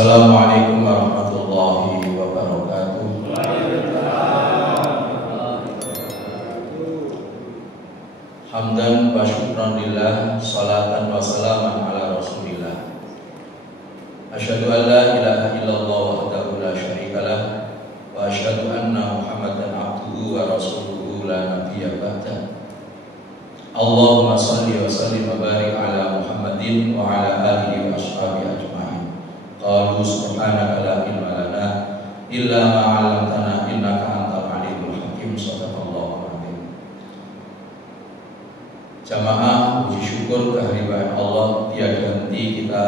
Assalamualaikum warahmatullahi wabarakatuh. Hamdan wa syukran lillah, salatan wa salaman ala rasulillah. Asyhadu an la ilaha illallah wahdahu la syarikalah wa asyhadu anna Muhammadan abduhu wa rasuluhu la nabiyya ba'dah. Allahumma shalli wa sallim wa barik ala Muhammadin wa ala alihi wa ashabihi ajma'in. Qalu subhanaka la ilma lana illa ma 'allamtana innaka antal alimul hakim. Shadaqallahu adzim. Jamaah, puji syukur kehadiran Allah tiada henti kita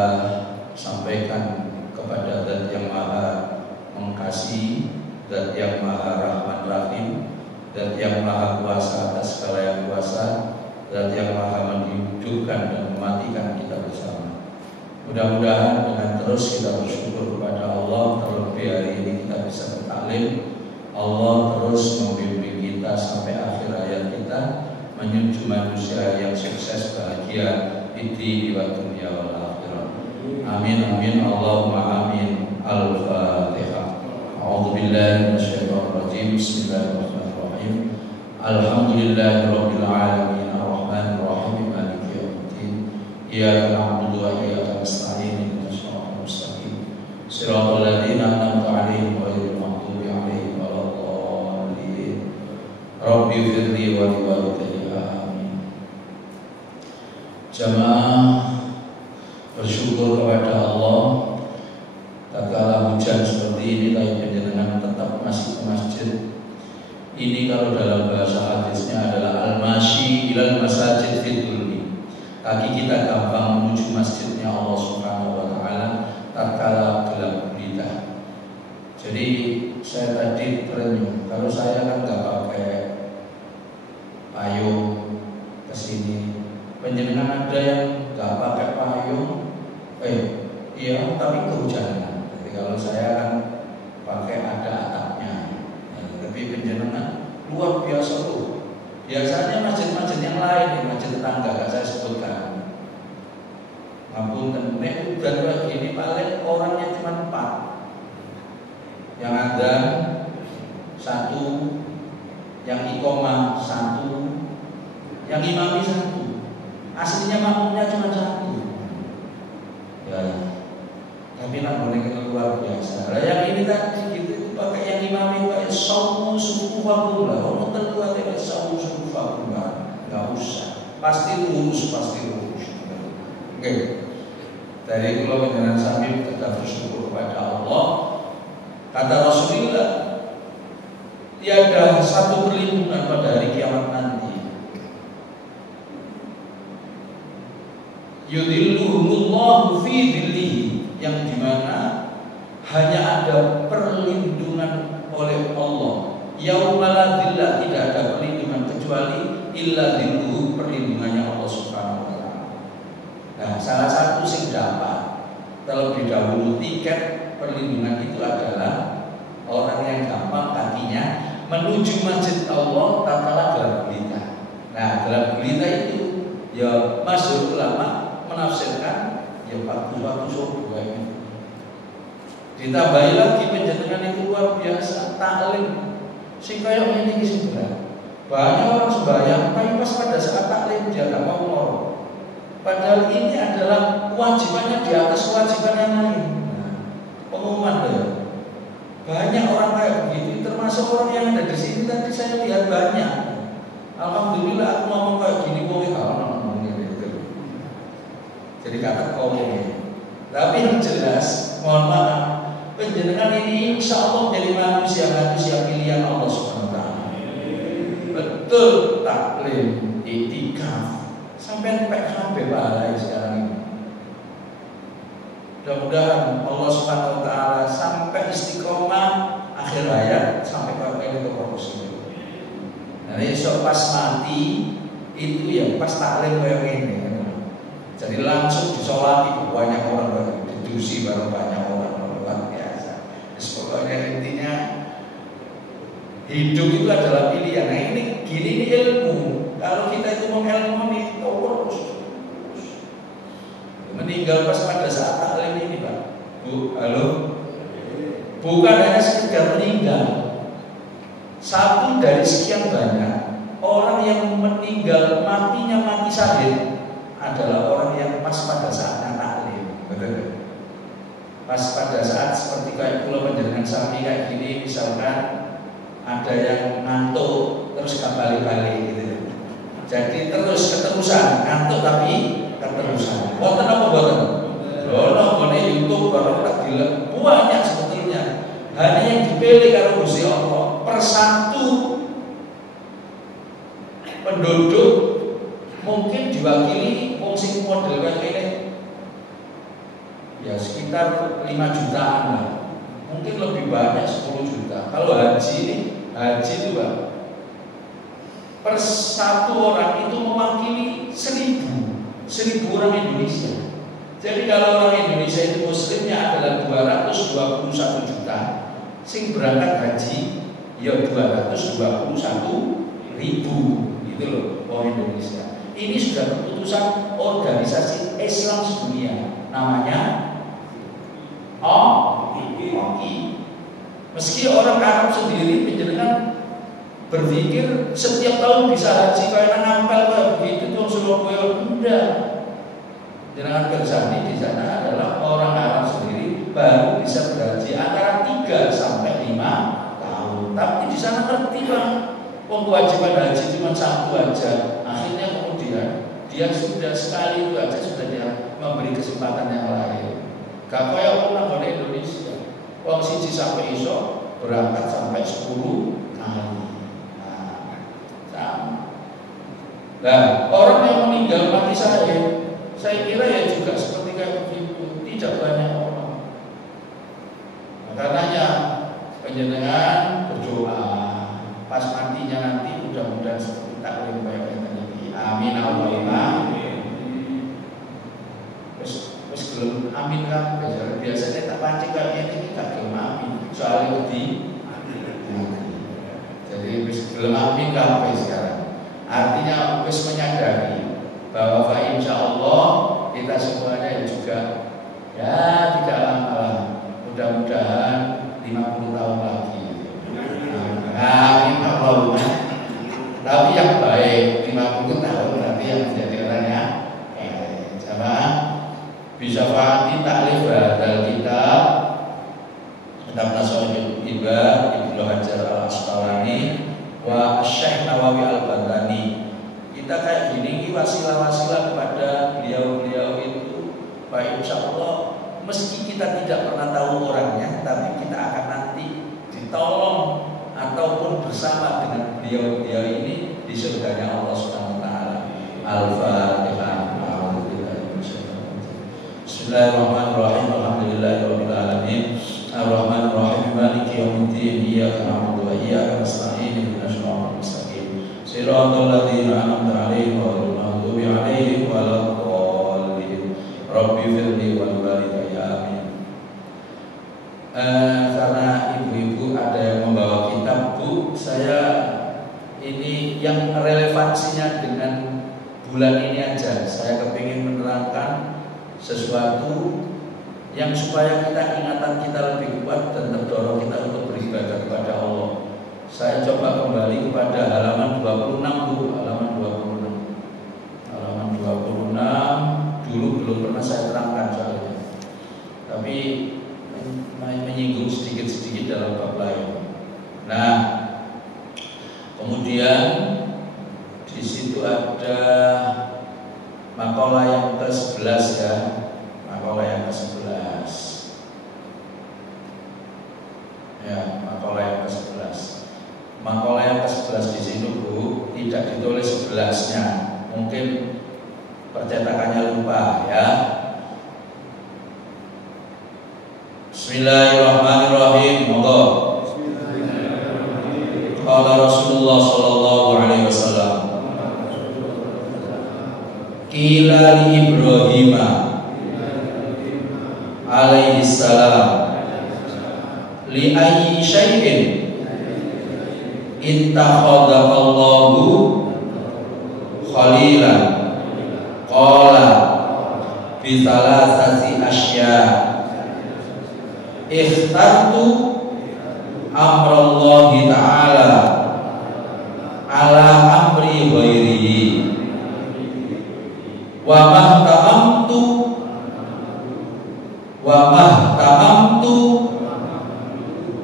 sampaikan kepada Zat yang Maha Mengasihi, Zat yang Maha Rahman Rahim, Zat yang Maha Kuasa atas segala yang kuasa, Zat yang Maha menghidupkan dan mematikan kita bersama. Mudah-mudahan dengan terus kita bersyukur kepada Allah, terlebih hari ini kita bisa bertaklim, Allah terus membimbing kita sampai akhir hayat kita, menuju manusia yang sukses bahagia di dunia wal akhirah. Amin amin Allahumma amin. Al-Fatihah. A'udzubillahi minasyaitonir rajim. Bismillahirrahmanirrahim. Alhamdulillahirabbil alamin. Arrahmanir rahim. Maliki yaumiddin. Iyyaka na'budu wa iyyaka nasta'in. Ihdinas siratal mustaqim. Shiratal ladzina an'amta 'alaihim ghairil maghdubi 'alaihim waladdallin. Rabbi firli wa liwalidayya. Jamaah, bersyukur kepada Allah tatkala hujan seperti ini tapi panjenengan tetap masih ke masjid. Ini kalau dalam bahasa hadisnya adalah al-masyi ilal masajid fitulmi. Kaki kita gampang menuju masjidnya Allah Subhanahu wa taala tatkala gelap gulita. Jadi saya tadi terenyuh, kalau saya kan nggak pakai payung ke sini. Penjenengan ada yang nggak pakai payung, iya, tapi kehujanan. Jadi kalau saya kan pakai ada atapnya, tapi penjenengan luar biasa tuh. Biasanya masjid-masjid yang lain, masjid tetangga gak saya sebutkan, ngapunten, nek udan kayak gini paling orangnya cuma 4, yang ada 1, yang iqomah 1, yang imami 1. Aslinya makmumnya cuma 1. Ya, tapi nak boleh luar biasa. Lah yang ini tadi gitu pakai yang imam itu pakai sawu suku fakula. Orang tertua pakai sawu suku fakula. Enggak usah. Pasti lurus. Oke. Dari pulau Menjenan sambil tetap bersyukur kepada Allah. Kata Rasulullah, tiada satu perlindungan pada hari kiamat nanti. Yudhilluhumullahu fi dhillihi, yang dimana hanya ada perlindungan oleh Allah. Yaumala dhillah, tidak ada perlindungan kecuali illa dhilluhu, perlindungannya Allah Subhanahu wa taala. Nah, salah satu sing dapat terlebih dahulu tiket perlindungan itu adalah orang yang gampang kakinya menuju masjid Allah tatkala gelap gulita. Nah, gelap gulita itu ya masyhur ulama menafsirkan ya waktu subuh ini. Ditambahi lagi penjenengan itu luar biasa taklim. Sing kaya ini sebenarnya banyak orang sembahyang tapi pas pada saat taklim dia gak mau ngomong. Padahal ini adalah kewajibannya di atas kewajiban yang lain. Pengumuman ya. Banyak orang kayak begitu, termasuk orang yang ada di sini tadi saya lihat banyak. Alhamdulillah aku ngomong kayak gini jadi kata ngomong. Tapi yang jelas, mohon maaf, penjenengan ini insya Allah menjadi manusia pilihan Allah Subhanahu wa taala. Betul, taklim, iktikaf, sampai PKB balai sekarang ini. Mudah-mudahan Allah Subhanahu wa taala sampai istiqomah akhir hayat, sampai ke promosi. Nah, esok pas mati itu ya pas taklim kayak ini. Jadi langsung disolati banyak orang, didusi bareng banyak orang, luar biasa. Pokoknya intinya hidup itu adalah pilihan. Nah ini gini ilmu. Kalau kita itu mau ilmu nih terus meninggal pas pada saat taklim ini, Pak. Bu, halo. Bukan hanya sekedar meninggal. Satu dari sekian banyak orang yang meninggal matinya mati syahid adalah orang yang pas pada saatnya taklim. Betul. Pas pada saat seperti kayak pulau panjenengan sami kayak gini, misalkan ada yang ngantuk terus gak balik-balik gitu. Jadi terus keterusan ngantuk tapi keterusan. Boten apa boten? Loh, ini YouTube baru tak bilang banyak sebetulnya. Hanya yang dipilih karo Gusti Allah per satu penduduk mungkin diwakili wong sing model kayak gini ya sekitar 5 jutaan lah. Mungkin lebih banyak 10 juta. Kalau haji itu Pak, per satu orang itu mewakili 1000 orang Indonesia. Jadi kalau orang Indonesia itu muslimnya adalah 221 juta, sing berangkat haji ya 221.000 gitu loh orang Indonesia. Ini sudah keputusan organisasi Islam sedunia, namanya OIC. Meski orang Arab sendiri menjadikan berpikir setiap tahun bisa haji kayak nampel kayak begitu tuh Surabaya, enggak. Jangan kersani di sana adalah orang Arab sendiri baru bisa berhaji antara 3 sampai 5 tahun. Tapi di sana ngerti Bang, kewajiban haji cuma 1 aja. Akhirnya kemudian dia sudah sekali itu aja sudah dia memberi kesempatan yang lain. Gak kayak orang di Indonesia. Wong siji sampai iso berangkat sampai 10 kali. Nah, orang yang meninggal mati saya kira ya juga seperti kayak begitu, tidak banyak orang. Makanya panjenengan berdoa pas matinya nanti mudah-mudahan seperti taklim kayak tadi. Amin Allahumma. Terus belum amin kan? Biasanya tak pancing kayak ini tak belum amin. Soalnya di jadi belum amin kan sekarang. Artinya wis menyadari bahwa insya Allah kita semuanya juga ya tidak lama, mudah-mudahan 50 tahun lagi. Amin Allahumma. Tapi yang baik 50 tahun nanti yang menjadi orangnya jamaah bisa fahami taklif hadal kitab Nashorul Ibad Ibnu Hajar Al-Asqalani wa Syekh Nawawi Al-Bantani. Kita kayak gini wasilah-wasilah kepada beliau-beliau itu, baik insya Allah meski kita tidak pernah tahu orangnya, tapi kita akan nanti ditolong ataupun bersama dengan beliau-beliau ini di surganya Allah Subhanahu wa taala. Al-Fatihah. Bismillahirrahmanirrahim. Alhamdulillahirabbil alamin. Ar-Rahmanir-Rahim. Maliki yaumiddin. Iyyaka na'budu wa iyyaka nasta'in. Ihdinas siratal mustaqim. Siratal ladzina an'amta 'alaihim ghairil maghdubi 'alaihim waladdallin. Rabbi firli wal walidayya amin. Karena ibu-ibu ada yang membawa kitab, Bu, saya ini yang relevansinya dengan bulan ini aja. Saya kepingin menerangkan sesuatu yang supaya ingatan kita lebih kuat dan terdorong kita untuk beribadah kepada Allah. Saya coba kembali kepada halaman 26 Bu, halaman 26. Halaman 26 dulu belum pernah saya terangkan soalnya. Tapi menyinggung sedikit-sedikit dalam bab lain. Nah, kemudian di situ ada makalah yang ke-11 ya. Makalah yang ke-11. Ya, makalah yang ke-11. Makalah yang ke-11 di sini Bu, tidak ditulis 11-nya. Mungkin percetakannya lupa ya. Bismillahirrahmanirrahim. Monggo. Qala Rasulullah sallallahu alaihi wasallam. Qila li Ibrahim alaihi salam li ayyi syai'in ittakhadha Allahu khalilan qala bi thalathati asya ikhtartu amrallahi ta'ala ala amri ghairihi wa mahtamamtu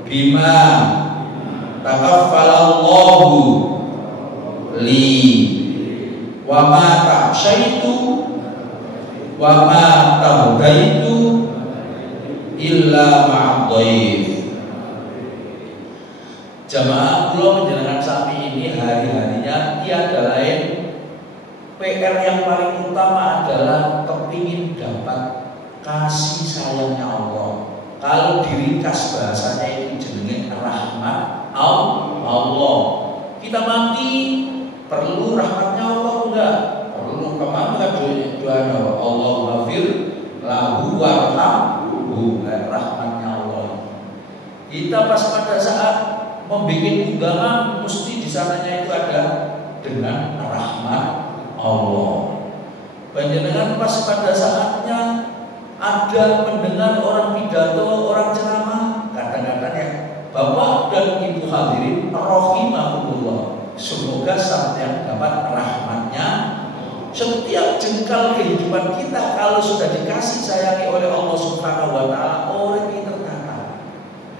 bima takaffalallahu li wa ma ta'syaitu wa ma tahdaitu illa ma'adhaif. Jamaah kula menjalankan sami ini hari-harinya tiada lain, PR yang paling utama adalah kepingin dapat kasih sayangnya Allah. Kalau diringkas bahasanya itu jenenge rahmat Allah. Kita mati perlu rahmatnya Allah enggak? Perlu. Kemana doanya Allah ghafir lahu warhamhu, rahmatnya Allah. Kita pas pada saat membuat undangan mesti di sananya itu ada dengan rahmat Allah. Panjenengan pas pada saatnya ada mendengar orang pidato, orang ceramah, kadang-kadang ya Bapak dan Ibu hadirin rahimahumullah, semoga sampeyan dapat rahmatnya. Setiap jengkal kehidupan kita kalau sudah dikasih sayangi oleh Allah Subhanahu wa taala, orang ini terkata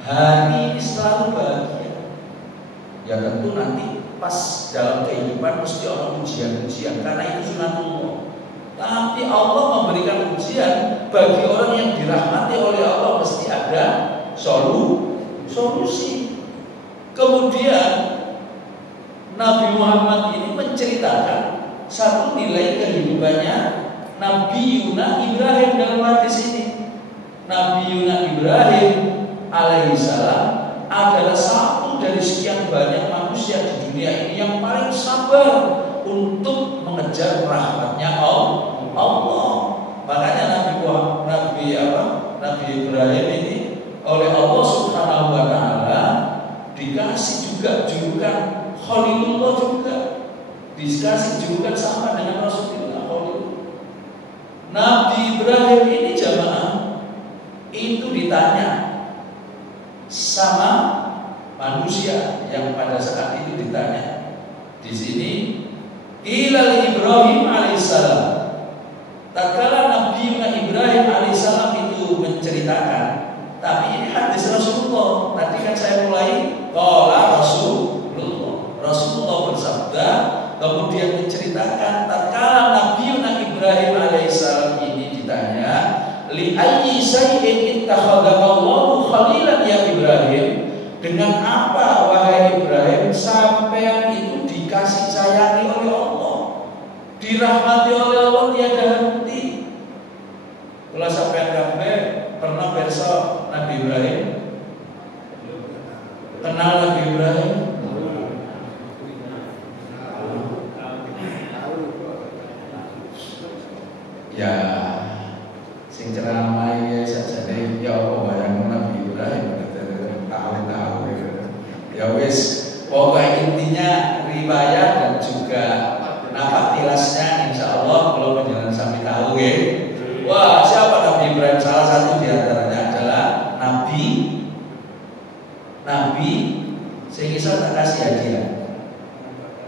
hari ini selalu bahagia. Ya tentu nanti pas dalam kehidupan mesti orang ujian-ujian, karena itu sunatullah. Tapi Allah memberikan ujian bagi orang yang dirahmati oleh Allah, mesti ada solusi. Kemudian Nabi Muhammad ini menceritakan satu nilai kehidupannya Nabi Yuna Ibrahim dalam hadis ini. Nabi Yuna Ibrahim alaihissalam adalah satu dari sekian banyak manusia di dunia ini yang paling sabar untuk mengejar rahmatnya Allah. Makanya Nabi Ibrahim ini oleh Allah Subhanahu wa taala dikasih juga julukan Khalilullah, juga dikasih julukan sama dengan Rasulullah Khalilullah. Nabi Ibrahim ini jamaah itu ditanya sama manusia yang pada saat itu ditanya. Di sini Ilal Ibrahim alaihissalam, tatkala Nabi Ibrahim alaihissalam itu menceritakan, tapi ini hadis Rasulullah. Tadi kan saya mulai qala Rasulullah bersabda, kemudian menceritakan tatkala Nabi Ibrahim alaihissalam ini ditanya, li ayyi syai'in ittakhadallahu khalilan ya Ibrahim, dengan apa wahai Ibrahim sampean itu dikasih sayangi oleh Allah, dirahmati oleh Allah tiada henti. Kalau sampean kabeh pernah perso Nabi Ibrahim, kenal Nabi Ibrahim? Ya, sing ceramah ya sajane ya apa bayang Nabi Ibrahim tahu ya wis, pokoknya intinya riwayat dan juga nafas tilasnya insya Allah kalau penjelasan sampai tahu ya. Wah, siapa Nabi Ibrahim? Salah satu diantaranya adalah Nabi saya kisah tak kasih hadiah.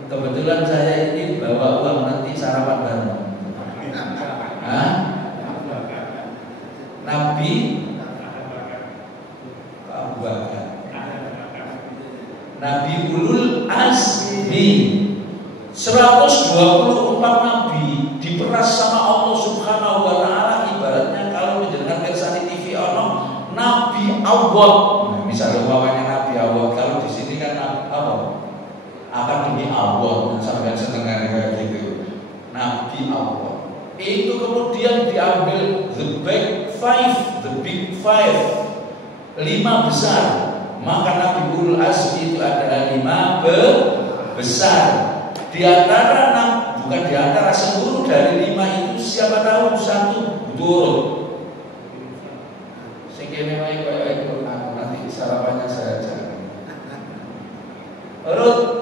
Kebetulan saya ini bawa uang nanti sarapan bareng. Nabi Abu Bakar, Nabi Ulul Azmi, 124 nabi diperas sama Allah Subhanahu wa taala. Ibaratnya kalau menjalankan versi TV ono Nabi Awwal. Misalnya umpamanya Nabi Awwal, kalau di sini kan apa? Akademi Awwal, sampai senengan kayak gitu. Nabi Awwal. Itu kemudian diambil the big five, 5 besar. Maka Nabi Ulul Azmi itu adalah 5 besar. Di antara bukan di antara seluruh dari 5 itu siapa tahu satu turun. Sekene wae koyo itu nanti sarapannya saya jalan. Urut.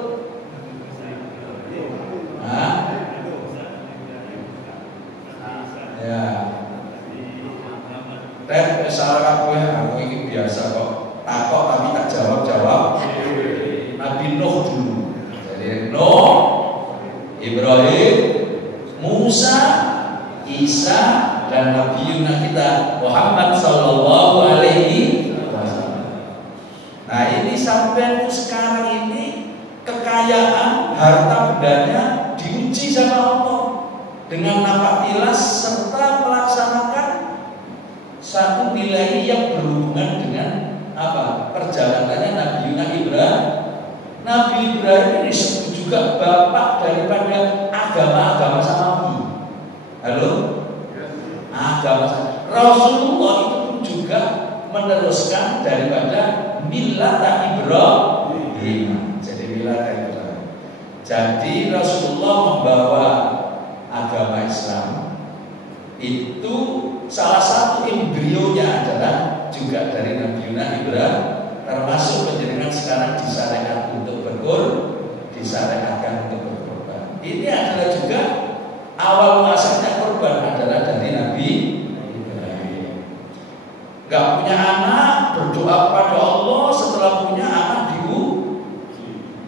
Ya. Tet salah kabeh aku iki biasa Ibrahim, Musa, Isa, dan Nabi Yuna kita Muhammad Sallallahu Alaihi Wasallam. Nah ini sampai sekarang ini kekayaan harta bendanya diuji sama Allah dengan nafakilas serta melaksanakan satu nilai yang berhubungan dengan apa? Perjalanannya Nabi Yuna Ibrahim. Nabi Ibrahim ini disebut juga bapak daripada agama-agama samawi. Halo? Agama Rasulullah itu pun juga meneruskan daripada milata Ibrahim. Jadi milata Ibrahim. Jadi Rasulullah membawa agama Islam itu salah satu embrionya adalah juga dari Nabi Yuna Ibrahim, termasuk penjenengan sekarang disyariatkan untuk disyariatkan untuk berkorban. Ini adalah juga awal masanya korban adalah dari Nabi Ibrahim. Gak punya anak, berdoa kepada Allah, setelah punya anak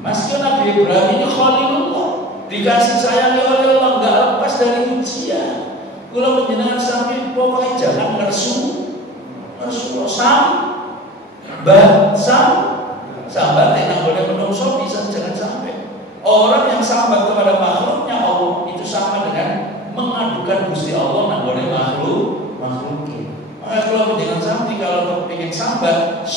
Masih Nabi Ibrahim ini Khalilullah, dikasih sayangi oleh Allah, gak lepas dari ujian. Kalau menjenengan sampai pokoknya jangan sambat yang boleh menungso bisa jangan sampai. Orang yang sambat kepada makhluknya Allah itu sama dengan mengadukan Gusti Allah nang boleh makhluknya. Maka kalau menjenengan sampai kalau ingin sambat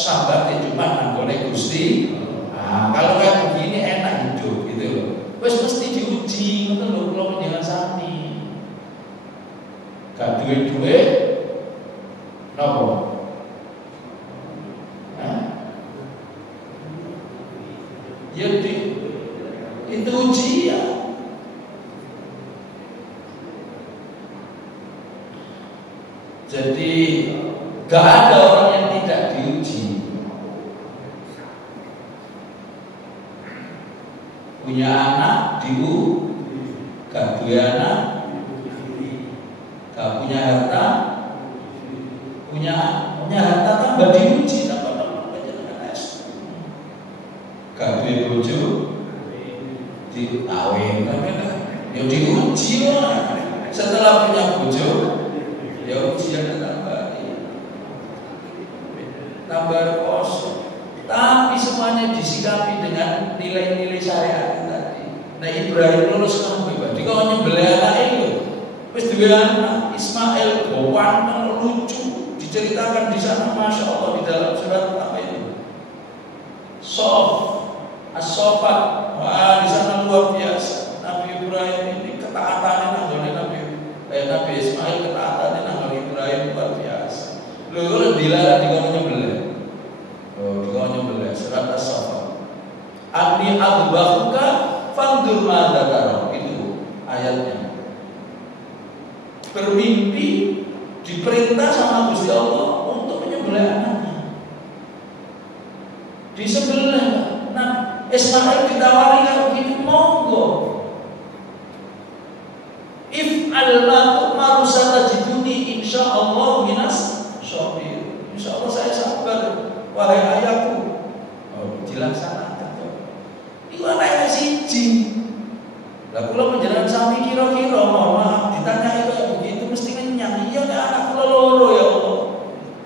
itu cuma nang boleh Gusti. Nah, kalau kayak begini enak hidup gitu loh. Wes mesti diuji ngoten lho kalau menjenengan sampai. Gak duit-duit napa? Ya itu ujian. Jadi gak ada orang yang tidak diuji. Punya anak gak punya anak, gak punya harta, punya harta tambah diuji tambah gak punya bojo dikawin, ya diuji lah. Setelah punya bojo, ya ujian tambah kosong. Tapi semuanya disikapi dengan nilai-nilai syariat tadi. Nah Ibrahim lulus kan pribadi, kalau nyembelih anak itu, wis duwe anak Ismail, ganteng, lucu, diceritakan di sana, masya Allah di dalam surat apa itu? As-Sofat, wah di sana luar biasa. Nabi Ibrahim ini ketaatannya nanggone Nabi Ismail, ketaatannya nanggone Ibrahim luar biasa. Lalu dilarang di kono nyembelih. Surat As-Sofat. Ani adbahuka fandur madza tara, itu ayatnya. Bermimpi diperintah sama Gusti Allah untuk menyembelih anaknya. Disembelih. Nah, Ismail ditawari kalau begitu monggo. If al-ma'tu satajiduni insyaallah minas syabir. Insyaallah saya sabar wahai ayahku. Oh, dilaksanakan. Iku anake siji. Lah kula panjenengan sami kira-kira mohon maaf ditanya itu begitu mesti kenyang. Iya nek anak kula loro ya Allah.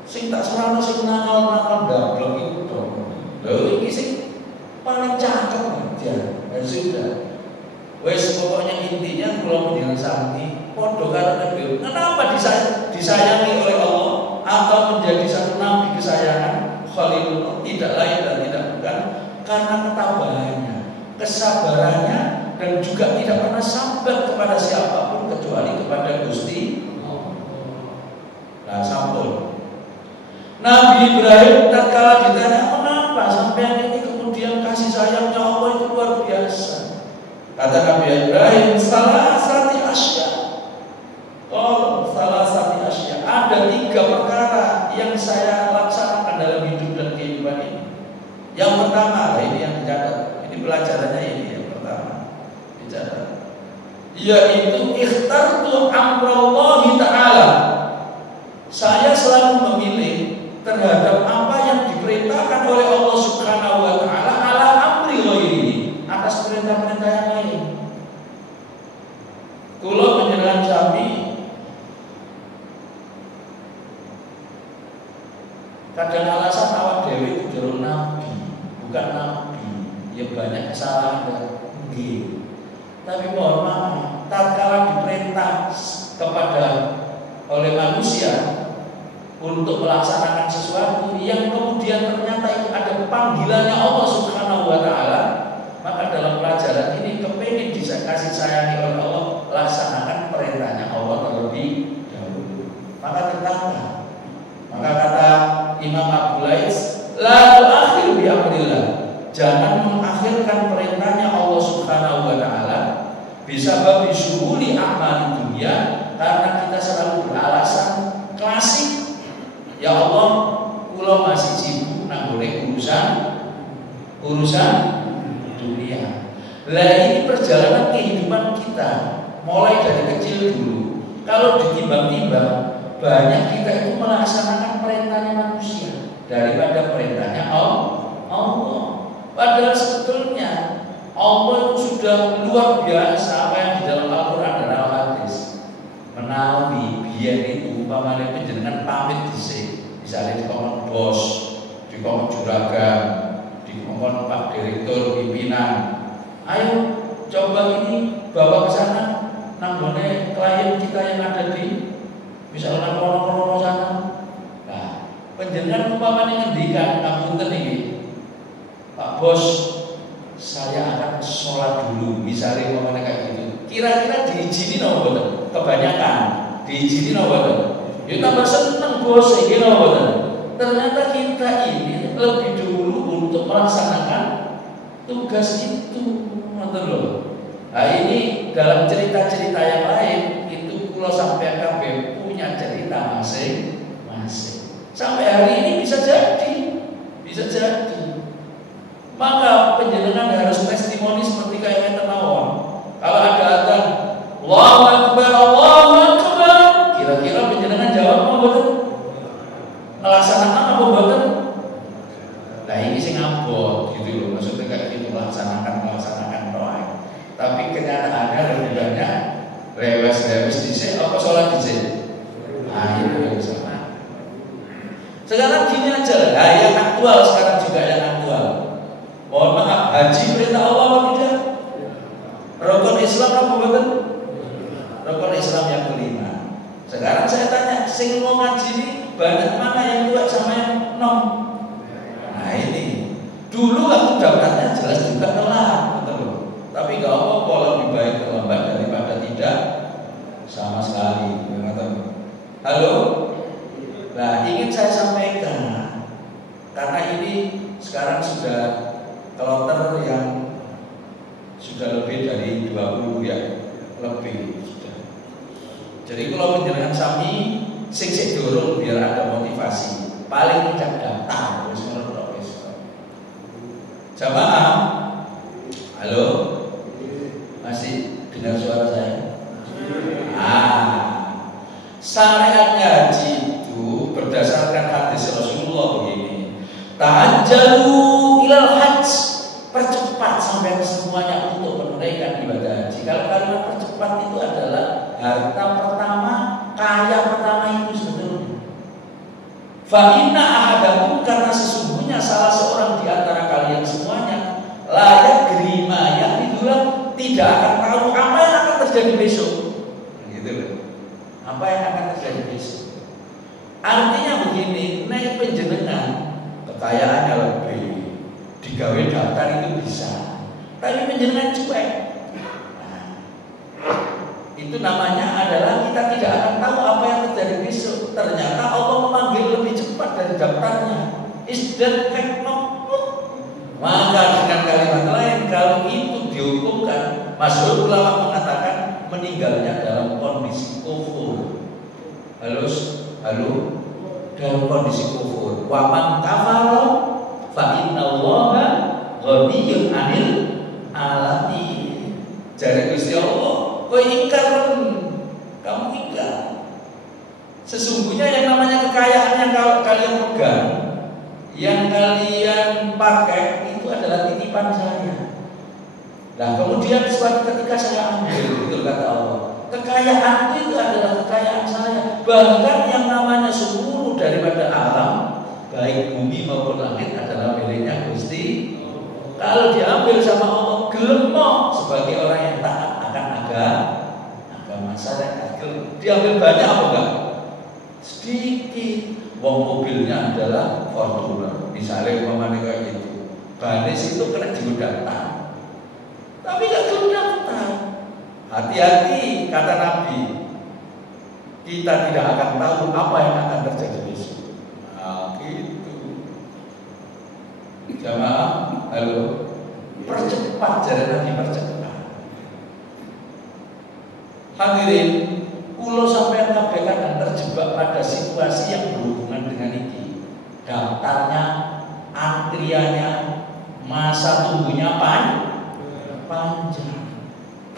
Sing tak serana sing nakal-nakal ndablek iku to. Lha iki sing paling cakep aja. Ya sudah. Wes pokoknya intinya kula panjenengan sami padha karo Nabi. Kenapa disayangi oleh Allah atau menjadi satu nabi kesayangan? Khalilullah tidak lain dan tidak bukan karena ketabahannya, kesabarannya, dan juga tidak pernah sambat kepada siapapun kecuali kepada Gusti Allah. Nah, sampun. Nabi Ibrahim tatkala ditanya mengapa sampai ini kemudian kasih sayangnya Allah itu luar biasa. Kata Nabi Ibrahim, salah satu asya. Ada 3 perkara yang saya laksanakan dalam hidup dan kehidupan ini. Yang pertama, ini yang dicatat. Ini pelajarannya ini yang pertama dicatat. Yaitu ikhtartu amrallahi ta'ala. Saya selalu memilih terhadap apa yang diperintahkan oleh Allah Subhanahu wa taala ala amri ghairi, atas perintah-perintah yang lain. banyak kesalahan dan tapi mohon maaf, tatkala diperintah kepada oleh manusia untuk melaksanakan sesuatu yang kemudian ternyata itu ada panggilannya Allah Subhanahu wa Ta'ala, maka dalam pelajaran ini kepengen dikasih sayangi oleh Allah, laksanakan perintahnya Allah terlebih dahulu. Maka tertata. Maka kata Imam Abu Lais, la tu'akhir bi amrillah. Jangan mengakhirkan perintahnya Allah Subhanahu wa Ta'ala bisa bagi syuhuli amal dunia, karena kita selalu beralasan klasik, ya Allah, kula masih sibuk nang golek urusan dunia. Lah ini perjalanan kehidupan kita mulai dari kecil dulu. Kalau ditimbang-timbang, banyak kita itu melaksanakan perintahnya manusia daripada perintahnya Allah. Padahal sebetulnya Allah itu sudah luar biasa apa yang di dalam Al-Quran dan Al-Hadis. Menawi biar itu umpamanya penjenengan pamit dhisik, misalnya dikongkon bos, dikongkon juragan, dikongkon Pak Direktur pimpinan. Ayo coba ini bawa ke sana nanggone klien kita yang ada di misalnya krono-krono sana. Nah, penjenengan umpamanya ngendikan ngapunten iki, Pak Bos, saya akan sholat dulu, misalnya ngomongnya kayak gitu. Kira-kira diizinin apa betul? Kebanyakan diizinin apa betul? Ya tambah seneng bos, ini apa betul? Ternyata kita ini lebih dulu untuk melaksanakan tugas itu, betul loh. Nah ini dalam cerita-cerita yang lain itu kalau sampai KB punya cerita masing-masing. Sampai hari ini bisa jadi. Maka penjenengan harus testimoni seperti kayak kita mawon. Kalau ada adzan, Allahu Akbar, Allahu Akbar, kira-kira penjenengan jawab apa betul? Melaksanakan apa betul? Nah ini sing abot gitu loh, maksudnya kayak gitu melaksanakan doa. Tapi kenyataannya lebih banyak rewes dhisik apa sholat dhisik. Nah itu sama. Sekarang gini aja lah, yang aktual sekarang juga yang aktual. Mohon maaf, haji perintah Allah apa tidak? Rukun Islam apa betul? Rukun Islam yang kelima. Sekarang saya tanya, sing mau ngaji ini banyak mana yang tua sama yang nom? Nah ini, dulu waktu daftarnya jelas juga telat, betul. Tapi gak apa-apa, lebih baik terlambat daripada tidak sama sekali. Halo? Nah ingin saya sampaikan, karena ini sekarang sudah kloter yang sudah lebih dari 20 ya, lebih sudah. Jadi kalau penjenengan sami sing dorong biar ada motivasi, paling tidak daftar wis ngono wis. Jamaah, halo, masih dengar suara saya? Syariatnya haji itu berdasarkan hadis Rasulullah begini. Ta'ajjalu ilal hajj, percepat sampai semuanya untuk menunaikan ibadah haji. Kalau kalimat percepat itu adalah harta pertama, kaya pertama itu sebetulnya. Fa inna ahadakum, karena sesungguhnya salah seorang di antara kalian semuanya layak gerima yang didulang tidak akan tahu apa yang akan terjadi besok. Gitu loh. Apa yang akan terjadi besok? Artinya begini, naik penjenengan kekayaannya lebih, digawe daftar itu bisa, tapi penjenengan cuek. Nah, itu namanya adalah kita tidak akan tahu apa yang terjadi besok. Ternyata Allah memanggil lebih cepat dari daftarnya. Isdat hikmah. Maka dengan kalimat lain, kalau itu dihukumkan, masyhur ulama mengatakan meninggalnya dalam kondisi kufur. Halo, dalam kondisi kufur. Wa man kafara fa innallaha ghaniyyun 'anil 'alamin. Jadi Gusti Allah, kowe ingkar, kamu ingkar. Sesungguhnya yang namanya kekayaan yang kalian pegang, yang kalian pakai itu adalah titipan saya. Nah kemudian suatu ketika saya ambil, itu kata Allah, kekayaan itu adalah kekayaan saya. Bahkan yang namanya seluruh daripada alam, baik bumi maupun langit adalah miliknya Gusti Kalau diambil sama Allah, gelem sebagai orang yang taat akan agama syariat. Diambil banyak apa enggak? Sedikit. Wong mobilnya adalah Fortuner, misalnya umpamanya kayak gitu. Banis itu kena digunakan, tapi nggak digunakan. Hati-hati, kata Nabi. Kita tidak akan tahu apa yang akan terjadi besok. Nah, gitu. Jamaah, halo. Percepat, jalan Nabi percepat. Hadirin, kulo sampai kabeh kadang terjebak pada situasi yang berhubungan dengan ini. Daftarnya, antriannya, masa tunggunya panjang.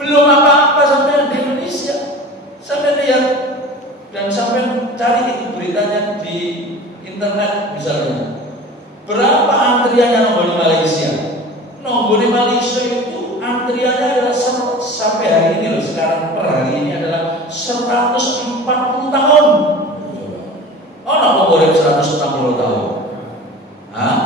Belum apa-apa sampai di Indonesia. Sampai lihat dan sampai cari itu beritanya di internet misalnya. Berapa antriannya nunggu di Malaysia? Nunggu di Malaysia itu antriannya adalah sampai hari ini loh, sekarang per hari ini adalah 140 tahun. Oh, nak umur 160 tahun? Hah?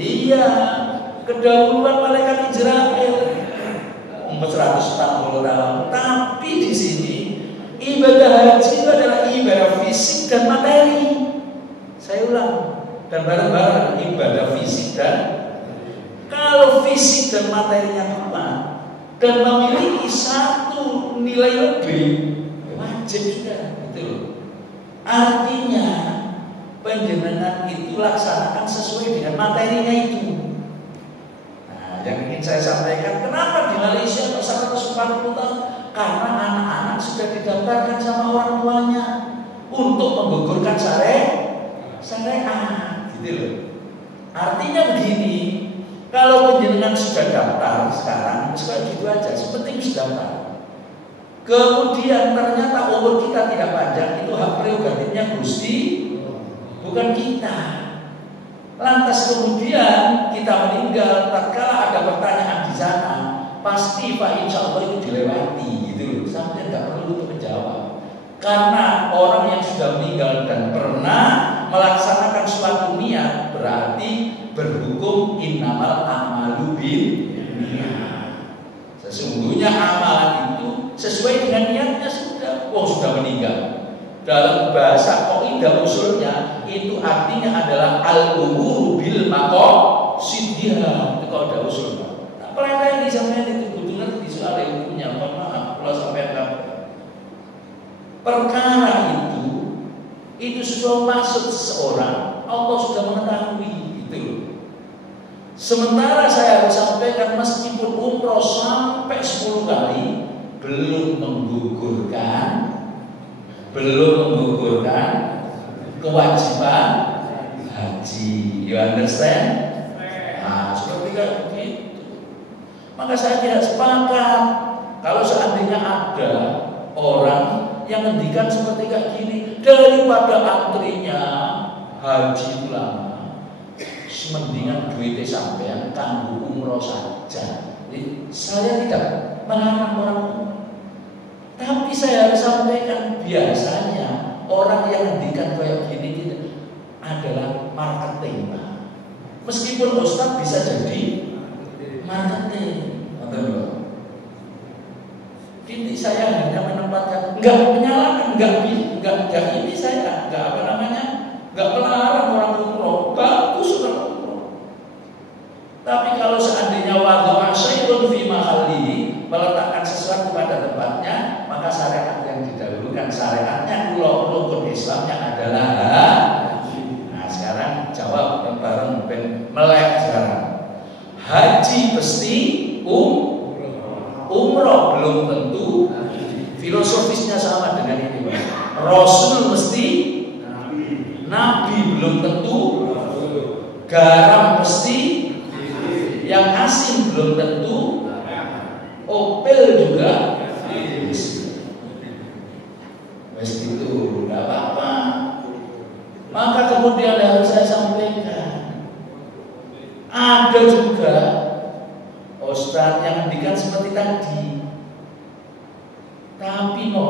Iya, kedahuluan malaikat Israel umur 140 tahun. Tapi di sini ibadah haji itu adalah ibadah fisik dan materi. Saya ulang, dan bareng-bareng ibadah fisik dan kalau fisik dan materinya kuat dan memiliki satu nilai lebih, wajib sudah, gitu loh. Artinya penjenengan itu laksanakan sesuai dengan materinya itu. Nah, yang ingin saya sampaikan, kenapa di Malaysia kok 140 tahun? Karena anak-anak sudah didaftarkan sama orang tuanya untuk menggugurkan syariat, gitu loh. Artinya begini, kalau penjenengan sudah daftar sekarang, sudah gitu aja, sepenting sudah daftar. Kemudian ternyata umur kita tidak panjang, itu hak prerogatifnya Gusti, bukan kita. Lantas kemudian kita meninggal, tatkala ada pertanyaan di sana, pasti Pak Insya Allah itu dilewati, gitu loh. Sampai tidak perlu untuk menjawab. Karena orang yang sudah meninggal dan pernah melaksanakan suatu niat berarti berhukum innamal a'malu binniyat. Sesungguhnya amalan itu sesuai dengan niatnya sudah. Sudah meninggal. Dalam bahasa kaidah usulnya itu artinya adalah al-umuru bil maqasidha. Itu kaidah usul. Nah, pelajari di sana itu betul di soal ilmunya. Mohon maaf kalau sampai perkara itu sudah masuk seseorang, Allah sudah mengetahui itu. Sementara saya harus sampaikan meskipun umroh sampai 10 kali belum menggugurkan kewajiban haji. You understand? Nah, seperti begitu. Maka saya tidak sepakat kalau seandainya ada orang yang ngendikan seperti kayak gini, daripada antrinya haji lama, mendingan duitnya sampean kanggo umroh saja. Jadi, saya tidak melarang orang, tapi saya harus sampaikan biasanya orang yang ngendikan kayak gini adalah marketing, Pak. Meskipun Ustaz bisa jadi marketing, ini saya hanya menempatkan, enggak menyalahkan, enggak ini saya enggak melarang orang umroh, bagus orang umroh. Tapi kalau seandainya wadha'a syai'un fi mahallihi, meletakkan sesuatu pada tempatnya, maka syariat yang didahulukan, syariatnya rukun Islamnya adalah haji. Nah, sekarang jawab bareng melek sekarang. Haji pasti umroh belum tentu. Filosofisnya sama dengan ini, Pak. Rasul mesti Nabi belum tentu. Garam mesti, yang asin belum tentu. Opel juga mesti itu, tidak apa-apa. Maka kemudian harus saya sampaikan, ada juga Ustaz yang mendikan seperti tadi, tapi mohon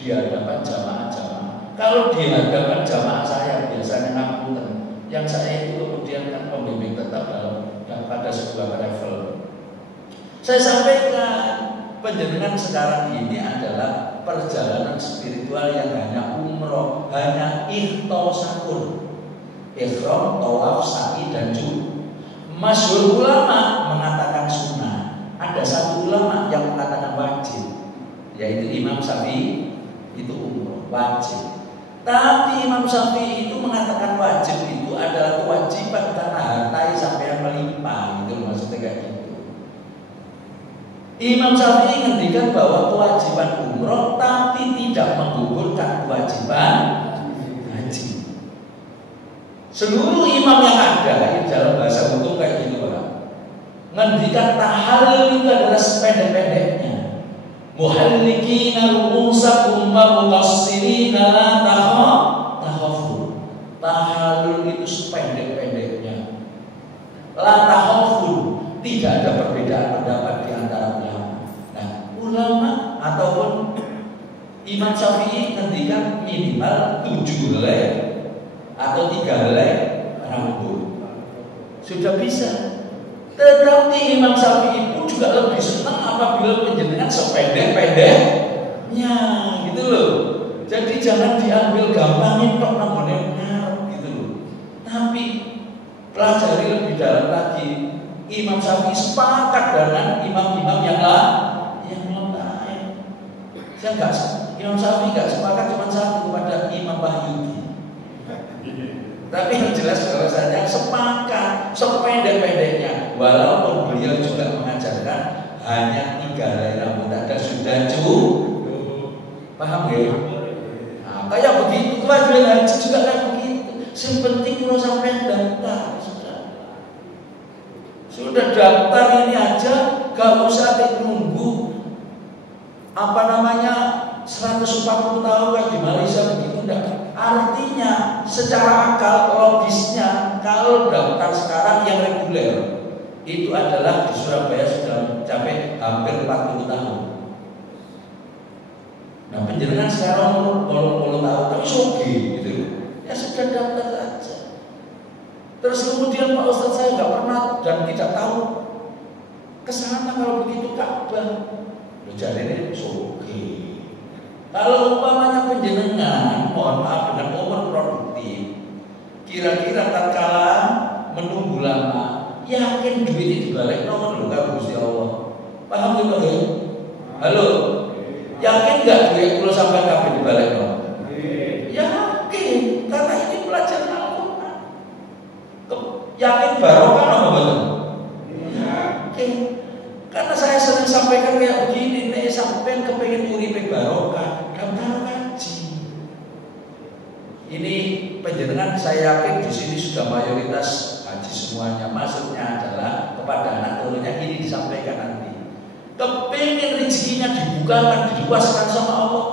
di hadapan jamaah-jamaah. Kalau di hadapan jamaah saya biasanya ngapunten, yang saya itu kemudian kan pembimbing tetap pada sebuah level. Saya sampaikan, penjenengan sekarang ini adalah perjalanan spiritual yang hanya umroh, hanya ikhtosakur, ihram, tawaf, sa'i dan ju. Masyhur ulama mengatakan sunnah. Ada satu ulama yang mengatakan wajib, yaitu Imam Syafi'i, itu umroh wajib. Tapi Imam Syafi'i itu mengatakan wajib itu adalah kewajiban karena harta sampai melimpah, itu maksudnya kayak gitu. Imam Syafi'i ngendikan bahwa kewajiban umroh tapi tidak menggugurkan kewajiban haji. Seluruh imam yang ada ini dalam bahasa hukum kayak gitu Pak, ngendikan tahalul itu adalah sependek-pendeknya. Muhallikina ru'usakum wa muqassirina la takhafun. Tahalul itu sependek-pendeknya. La takhafun, tidak ada perbedaan pendapat di antara ulama. Nah, ulama ataupun Imam Syafi'i ngendikan minimal 7 helai atau 3 helai rambut. Sudah bisa. Tetapi Imam Syafi'i pun juga lebih senang apabila penjenengan sependek-pendeknya, gitu loh. Jadi jangan diambil gampangin tok namanya ngarep gitu loh. Tapi pelajari lebih dalam lagi. Imam Syafi'i sepakat dengan imam-imam yang lain. Imam Syafi'i nggak sepakat cuma satu kepada Imam Wahyudi. Tapi yang jelas bahwasanya sepakat sependek-pendeknya, walaupun beliau juga mengajarkan hanya 3 helai rambut ada sudah cukup. Paham ya? Nah, kayak begitu kewajiban haji juga kayak begitu. Yang penting kalau sampai daftar sudah daftar ini aja, gak usah nunggu 140 tahun kayak di Malaysia begitu enggak. Artinya secara akal logisnya kalau daftar sekarang yang reguler itu adalah di Surabaya sudah mencapai hampir 40 tahun. Nah, penjenengan sekarang umur 80 tahun tapi soge gitu. Ya sudah daftar saja. Terus kemudian Pak Ustadz saya nggak pernah dan tidak tahu kesana kalau begitu Ka'bah. Jadi ini soge. Kalau umpamanya penjenengan, mohon maaf dengan umur produktif, kira-kira tatkala menunggu lama, yakin duit itu balik nomor loh kan Gusti Allah. Paham gitu ya? Halo, yakin nggak duit kalau sampai kabeh dibalik nomor? Yakin, karena ini pelajaran Al-Quran. Yakin barokah apa betul? Yakin. Karena saya sering sampaikan kayak begini, nih sampai kepengen uripe barokah, daftar haji. Ini penjenengan saya yakin di sini sudah mayoritas haji semuanya. Maksudnya adalah kepada anak turunnya ini disampaikan nanti. Kepengen rezekinya dibukakan, diluaskan sama Allah,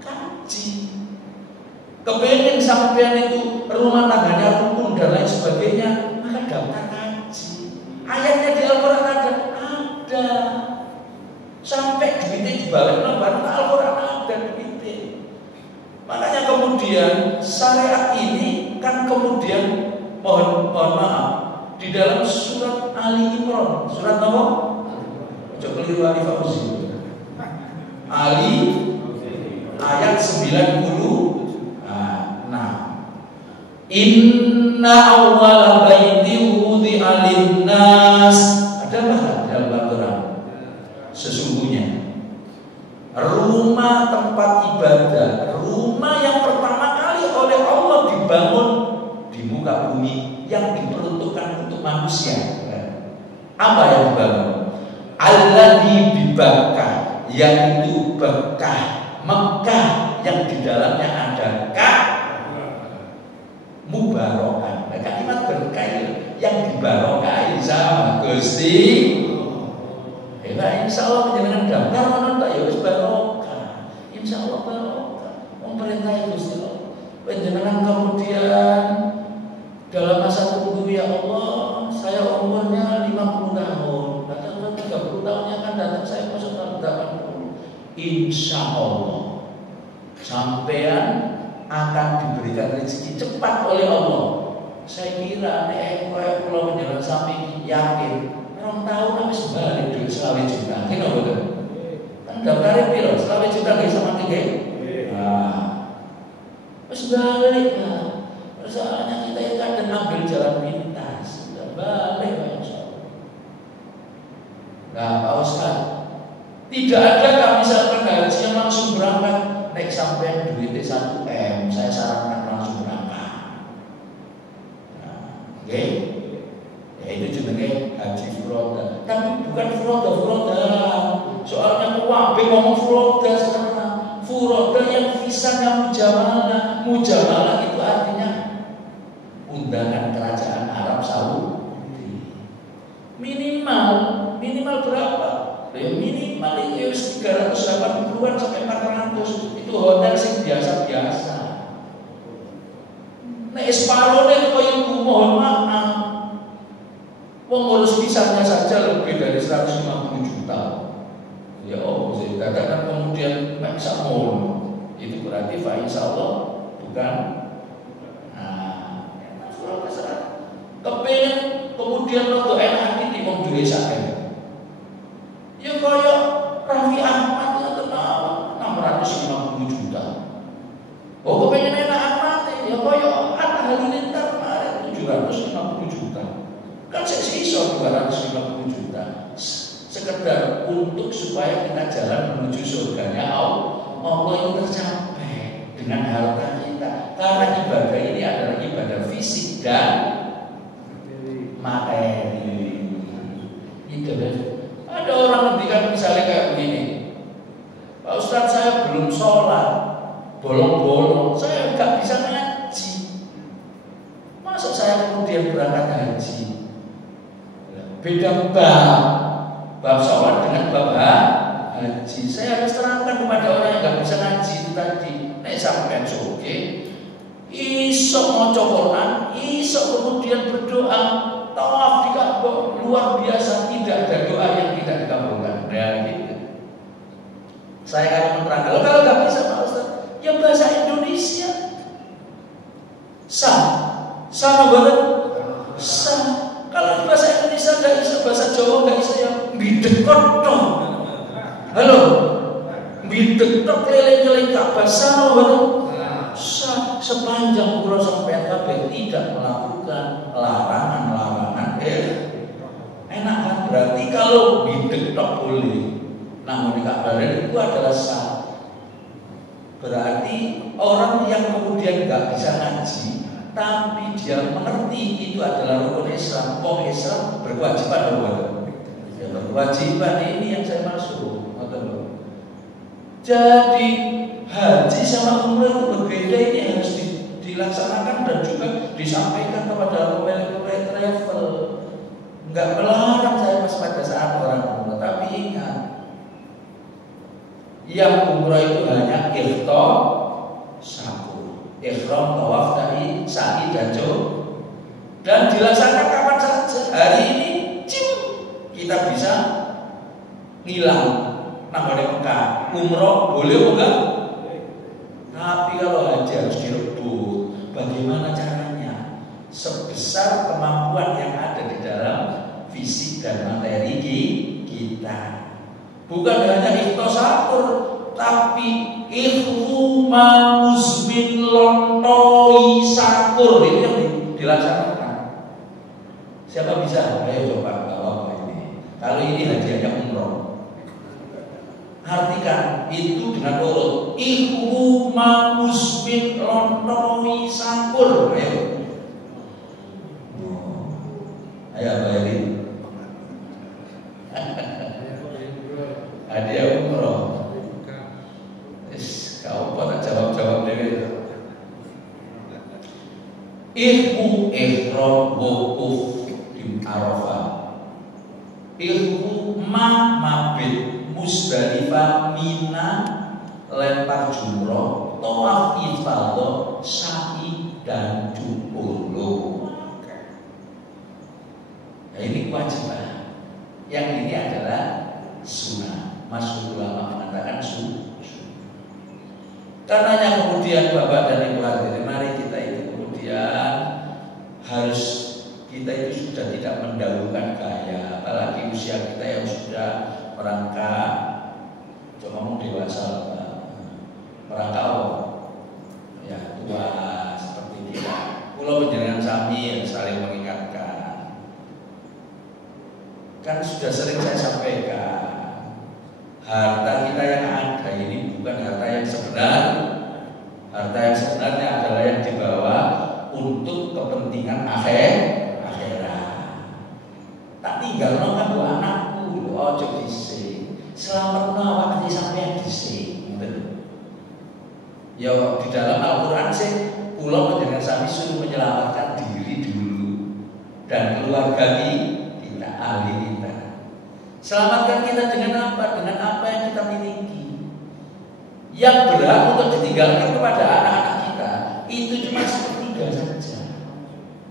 haji. Kepengen sampean itu rumah tangganya rukun dan lain sebagainya, maka daftar haji. Ayatnya di Al-Quran ada. Sampai duitnya dibalik baru Al-Quran ada duitnya. Makanya kemudian syariat ini kan kemudian mohon maaf di dalam surat Ali Imran, surat apa? Coba keliru Ali Fauzi. Ali ayat 90. Nah, inna awwala baiti wudi'a lin-nas. Ada apa dalam Al-Quran? Sesungguhnya rumah tempat ibadah, rumah yang pertama kali oleh Allah dibangun di muka bumi yang diperuntukkan untuk manusia. Apa yang dibangun? Alladzi bibakkah, yaitu Bakkah, Mekah yang di dalamnya ada mubarokan. Nah, kalimat berkah yang dibarokai sama Gusti. Nah, insya Allah menjenengan daftar mana tak ya wis barokah. Insya Allah barokah. Pemerintah Gusti Allah. Penjenengan kemudian dalam masa tunggu ya Allah, saya umurnya 50 tahun. Datang 30 tahunnya akan datang saya masuk tahun 80. Insya Allah sampean akan diberikan rezeki cepat oleh Allah. Saya kira kayak pulau menjalan samping yakin 2 tahun habis balik duit 20 juta. Kenapa betul? Kan daftar piro 20 juta guys sama tiga. Nah, terus balik lah. Persoalannya kita itu kan ambil jalan pintas, sudah balik lah insyaallah. Nah, Pak Ustaz, tidak ada kami misalkan haji yang langsung berangkat naik sampai duitnya 1 M, saya sarankan langsung berangkat. Nah, oke, ya itu jenenge haji furoda. Tapi bukan furoda. Soalnya kuwabe ngomong furoda sekarang. Furoda yang visanya mujamalah itu artinya undangan kerajaan Arab Saudi. Minimal berapa? Ya minimal itu 380-an sampai 400. Itu hotel sing biasa-biasa. Nek separuhnya itu kayak mohon maaf. Wong ngurus visanya saja lebih dari 150 juta. Ya saya katakan kemudian bisa mohon. Itu berarti fa insyaallah bukan. Kepengen kemudian waktu enak di wong duwe sakit. Ya kaya Raffi Ahmad ya tenawa 650 juta. Oh kepengen enak mati ya kaya Atta Halilintar kemarin 750 juta. Kan seiso 250 juta. Sekedar untuk supaya kita jalan menuju surganya Allah itu tercapai dengan harta kita. Karena ibadah ini adalah ibadah fisik dan materi. Itu ada orang ngendikan misalnya kayak begini, Pak Ustadz saya belum sholat, bolong-bolong, saya nggak bisa ngaji. Masa saya kemudian berangkat haji? Beda bab sholat dengan bab haji. Saya harus terangkan kepada orang yang nggak bisa ngaji itu tadi. Nek sampean soge, iso maca Quran, iso kemudian berdoa. Tawaf di Ka'bah luar biasa, tidak ada doa yang tidak dikabulkan. Nah, gitu. Saya akan menerangkan. Kalau nggak bisa Pak Ustaz, ya bahasa Indonesia sah banget sah. Kalau bahasa Indonesia nggak bisa, bahasa Jawa nggak bisa, yang bidekot dong. Halo, bidekot keliling-keliling Ka'bah sah banget sah sepanjang pulau sampai kabeh tidak melakukan larangan. Enak kan? Berarti kalau bidek tak boleh, namun di Ka'bah itu adalah sah. Berarti orang yang kemudian nggak bisa ngaji, tapi dia mengerti itu adalah rukun Islam. Orang Islam berkewajiban apa? Ya berkewajiban, ini yang saya maksud. Jadi haji sama umrah itu berbeda, ini harus dilaksanakan dan juga disampaikan kepada pemilik travel. Enggak melarang saya pas pada saat orang umrah, tapi ingat, yang umrah itu hanya ihram, tawaf, sa'i dan dan dilaksanakan kapan saja. Hari ini kita bisa ngilang namanya Mekah. Umrah boleh enggak? Tapi kalau haji harus direbut. Bagaimana caranya? Sebesar kemampuan yang ada di dalam fisik dan materi kita. Bukan hanya ikhtosakur, tapi ikhuma musbin lontoi sakur. Ini yang dilaksanakan. Siapa bisa? Ayo coba kalau ini. Kalau ini hadiahnya umroh. Artikan itu dengan urut. Ikhuma musbin lontoi sakur. Ayo bayarin. Hadiah umroh. Kau pada jawab deh. Ihmu ihram wukuf di Arafah. Ihmu mabit Musdalifah, Mina, lempar jumroh, tawaf ifadah, sa'i dan jumroh. Nah, ini kewajiban. Yang ini adalah sunnah. Masyhur ulama mengatakan sunnah. Karenanya kemudian Bapak dan Ibu hadirin, mari kita itu kemudian harus, kita itu sudah tidak mendahulukan gaya, apalagi usia kita yang sudah merangkak, coba ngomong dewasa, merangkak apa? Ya tua seperti kita. Kula panjenengan sami yang saling mengingatkan. Kan sudah sering saya sampaikan, harta kita yang ada ini bukan harta yang sebenar. Harta yang sebenarnya adalah yang dibawa untuk kepentingan akhirat. Tak tinggal no kanggo anakku, ojo dhisik. Selametno awak dhewe sampeyan dhisik. Ya di dalam Al-Qur'an sih kula panjenengan sami suruh menyelamatkan diri dulu dan keluarga kita, ahli kita. Selamatkan kita dengan apa? Dengan apa yang kita miliki. Yang berhak untuk ditinggalkan kepada anak-anak kita itu cuma sepertiga saja.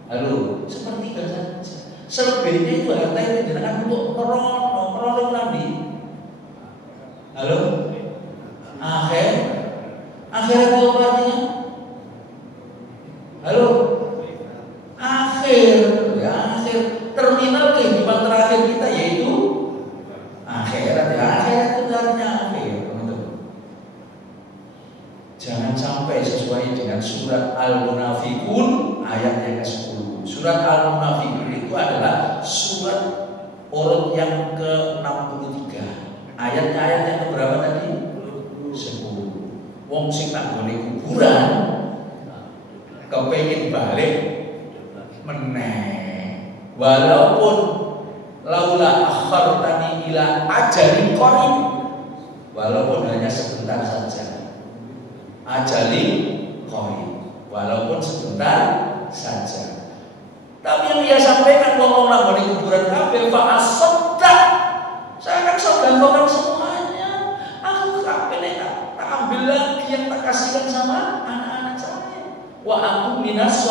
Halo, sepertiga saja. Selebihnya itu harta yang digunakan untuk merono nanti. Halo, akhir itu apa artinya? Halo, akhir, ya akhir terminal kehidupan terakhir kita yaitu akhirat. Ya akhirat itu artinya akhir. Jangan sampai sesuai dengan surat Al-Munafiqun ayat yang ke-10. Surat Al-Munafiqun itu adalah surat urut yang ke-63. Ayatnya ayat yang keberapa tadi? 10. Wong sing tak nggone kuburan kepengin balik meneh. Walaupun laula akhartani ila ajalin qarib, walaupun hanya sebentar saja. Ajalin qarib, walaupun sebentar saja. Tapi yang dia sampaikan ngomong nang kuburan kabeh fa asadda. Saya akan sodakokan semuanya. Aku kabeh tak ambil lagi yang tak kasihkan sama anak-anak saya. Wa aku minas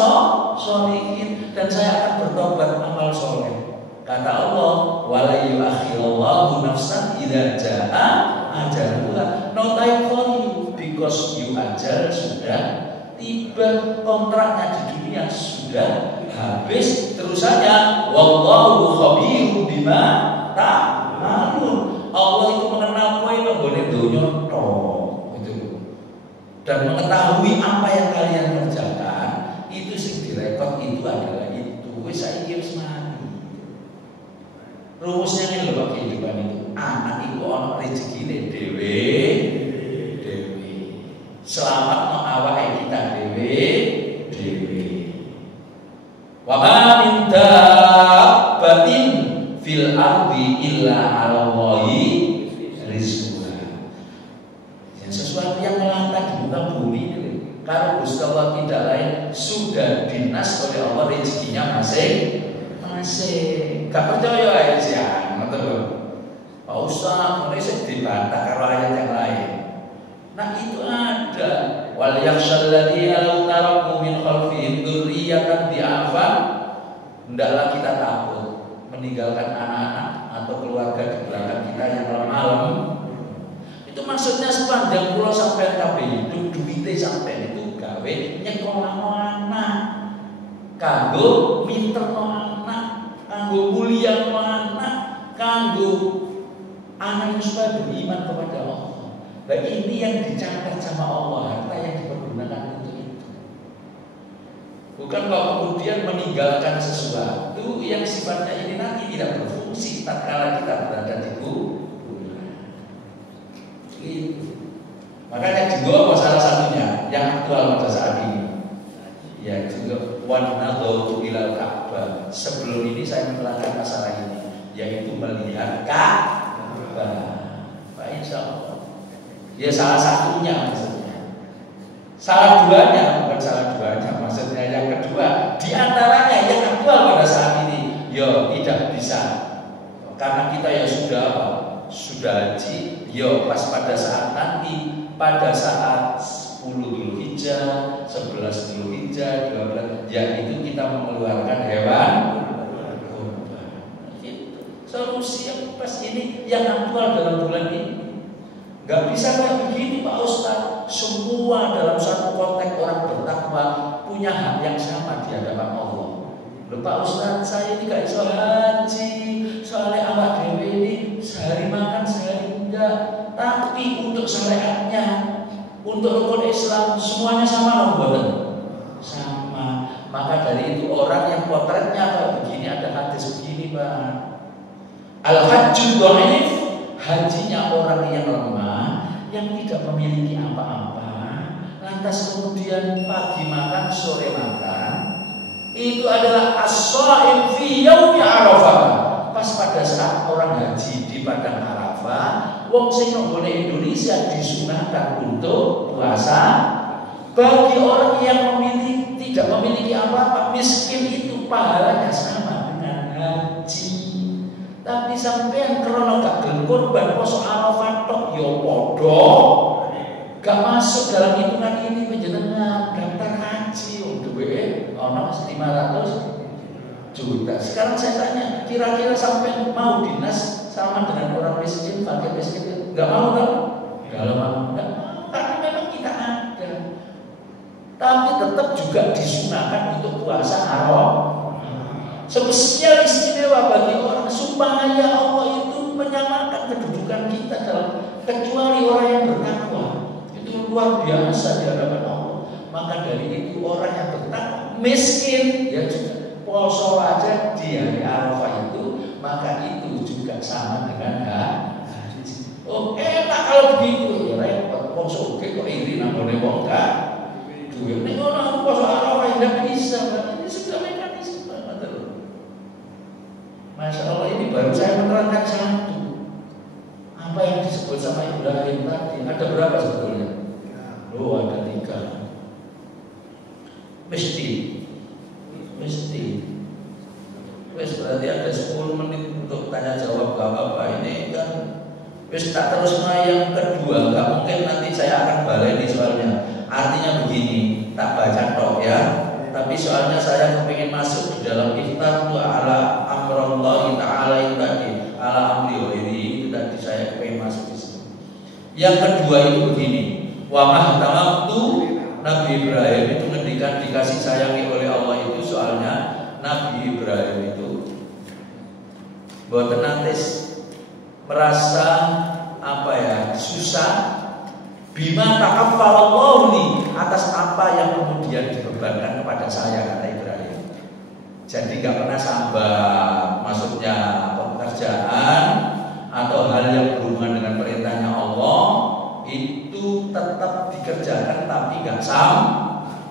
sholihin, dan saya akan bertobat amal soleh. Kata Allah, wala yu'akhirallahu nafsan idza jaa ajaluha. No time for you, because you ajal sudah tiba, kontraknya di dunia sudah habis. Terusannya, wallahu khabirum bima ta'malun. Allah itu mengenal kowe nggone donya tok gitu. Dan mengetahui apa yang kalian kerjakan, itu sing direkod itu adalah itu. Wis saiki wis mati. Rumusnya ini lho kehidupan itu. Anak itu ana rezekine dhewe. Selamat no awake kita dhewe. Wa ma min dabbatin fil ardi illa 'alallahi rizquha. Sesuatu yang melata di muka bumi ini, kalau Gusti Allah tidak lain sudah dinas oleh Allah rezekinya masing-masing. Gak percaya ayat siang, betul. Pak Ustaz, ini saya dibantah kalau ayat yang lain. Nah itu ada. Wal yakhshal ladzina law taraku min khalfihim dzurriyyatan di'afan. Hendaklah kita takut meninggalkan anak-anak atau keluarga di belakang kita yang malam. Itu maksudnya sepanjang pulau sampai kabeh hidup duwite sampai itu gawe nyekolahno anak, kanggo minterno anak, kanggo mulyano anak, kanggo anak yang supaya beriman kepada Allah. Nah ini yang dicatat sama Allah, harta yang dipergunakan untuk itu. Bukan kalau kemudian meninggalkan sesuatu yang sifatnya ini nanti tidak berfungsi tatkala kita berada di kuburan. Makanya juga salah satunya yang aktual pada saat ini, ya juga wanadhu ilal Ka'bah. Sebelum ini saya menerangkan masalah ini, yaitu melihat Ka'bah. Pak insya Allah. Ya salah satunya maksudnya. Salah duanya, bukan salah duanya. Maksudnya yang kedua, di antaranya yang aktual pada saat ini, ya tidak bisa. Karena kita ya sudah haji, ya pas pada saat nanti, pada saat 10 Dzulhijjah, 11 Dzulhijjah, 12, ya itu kita mengeluarkan hewan kurban. Itu solusi yang pas ini yang aktual dalam bulan ini. Gak bisa kayak begini Pak Ustaz. Semua di hadapan Allah. Pak Ustaz, saya ini gak iso haji, soalnya awak dewe ini sehari makan sehari enggak. Tapi untuk syariatnya, untuk rukun Islam semuanya sama bukan? Sama. Maka dari itu orang yang potretnya kayak begini, ada hadis begini Pak. Al-hajju dhaif, hajinya orang yang lemah, yang tidak memiliki apa-apa, lantas kemudian pagi makan, sore makan, itu adalah as-shaim fi yaumi Arafah. Pas pada saat orang haji di padang Arafah, wong sing nang Indonesia disunahkan untuk puasa. Bagi orang yang tidak memiliki apa-apa, miskin itu pahalanya sama dengan haji. Tapi sampean krono gak gelem kurban poso Arafah tok ya padha gak masuk dalam hitungan ini panjenengan daftar haji untuk ono 500 juta. Sekarang saya tanya, kira-kira sampai mau dinas sama dengan orang miskin, fakir miskin? Enggak mau kan? Kalau mau enggak mau, karena memang kita ada. Tapi tetap juga disunahkan untuk puasa Arafah. Spesial istimewa bagi orang supaya Allah itu menyamakan kedudukan kita dalam, kecuali orang yang bertakwa. Itu luar biasa di hadapan Allah. Maka dari itu orang yang bertakwa miskin ya juga poso aja di hari Arafah itu, maka itu juga sama dengan haji. Oh enak kalau begitu ya repot. Poso oke kok iri nambone wong gak duwe. Nek ngono poso Arafah tidak bisa. Ini sudah mekanisme. Masya Allah, ini baru saya menerangkan satu. Apa yang disebut sama Ibrahim tadi? Ada berapa sebetulnya? Oh ada 3. Mesti. Wes berarti ada 10 menit untuk tanya jawab bapak-bapak ini kan. Wes tak terus yang kedua, nggak mungkin nanti saya akan baleni soalnya. Artinya begini, tak baca tok ya. Tapi soalnya saya kepingin masuk di dalam iftar tu ala amrullahi ta'ala itu tadi, ala amri ini itu tadi saya kepingin masuk di situ. Yang kedua itu begini, wa mahtamatu Nabi Ibrahim itu ngendikan dikasih sayangi oleh Allah itu soalnya Nabi Ibrahim itu boten nanti merasa apa ya susah bima ta'affalallahu li atas apa yang kemudian dibebankan kepada saya, kata Ibrahim. Jadi gak pernah sabar, maksudnya pekerjaan atau hal yang berhubungan dengan perintahnya Allah itu tetap dikerjakan tapi gak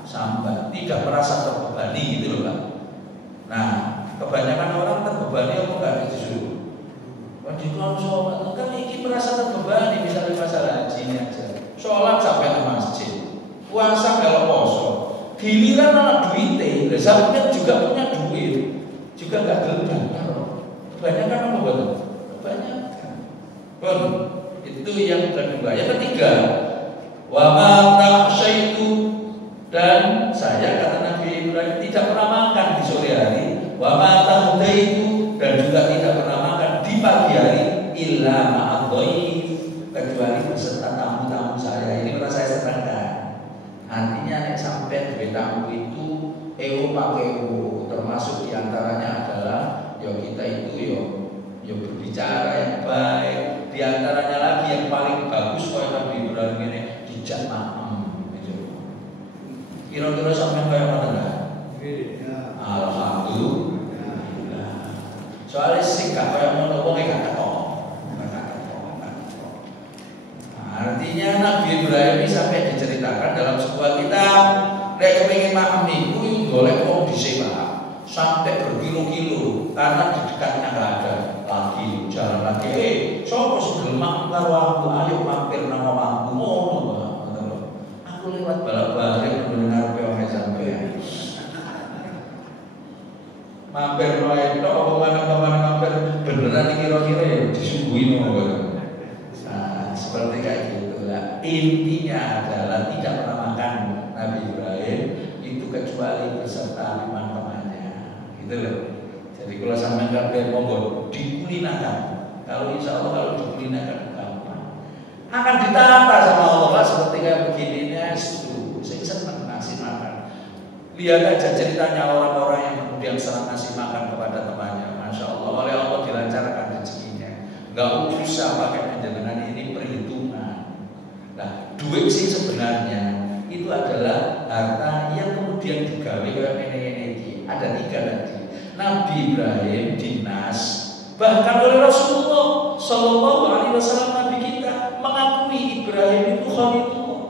sambat, tidak merasa terbebani gitu loh Pak. Nah kebanyakan orang terbebani apa enggak disuruh. Di sholat kan ini merasa terbebani, misalnya masalah haji ini aja. Sholat sampai ke masjid, puasa kalau poso, giliran anak duit, sampai juga punya duit, juga nggak gelem. Kebanyakan apa betul? Kebanyakan. Bon, itu yang kedua. Yang ketiga, wa ma ta'syaitu, dan saya kata Nabi Ibrahim tidak pernah makan di sore hari, wa ma ta'daitu, dan juga tidak pernah makan di pagi hari illa ma'adhaif, kecuali beserta tamu-tamu saya. Ini pernah saya terangkan. Artinya nek sampai duwe tamu itu pakai termasuk diantaranya adalah kita itu berbicara yang baik. Diantaranya lagi yang paling bagus kalau Nabi Ibrahim ini dijak maem gitu. Kira-kira sampai kayak mana? Alhamdulillah. Soalnya sih gak kayak ngono wong gak ketok. Artinya Nabi Ibrahim ini sampai diceritakan dalam sebuah kitab, nek kepengin maem niku golek wong disewa sampai berkilo-kilo karena di dekatnya nggak ada lagi jalan lagi. Sopo sing gelem karo aku, ayo mampir nang omahku ngono. Aku lewat balak-balik mendengar wae sampean. Mampir wae tok apa mana mampir beneran kira-kira ya disuguhi ngono. Seperti kayak gitu lah. Intinya adalah tidak pernah makan Nabi Ibrahim itu kecuali beserta teman-temannya, gitu loh. Jadi kalau sampai kabeh monggo dikulinakan. Kalau insya Allah kalau dikulinakan gampang. Akan ditata sama Allah seperti kayak begini nih, sing seneng ngasih makan. Lihat aja ceritanya orang-orang yang kemudian serang ngasih makan kepada temannya, masya Allah, oleh Allah dilancarkan rezekinya. Nggak usah pakai penjenengan, ini perhitungan. Nah, duit sih sebenarnya itu adalah harta yang kemudian digawe oleh nenek-nenek. Ada 3 tadi. Nabi Ibrahim dinas, bahkan oleh Rasulullah Shallallahu Alaihi Wasallam, Nabi kita mengakui Ibrahim itu Khalilullah.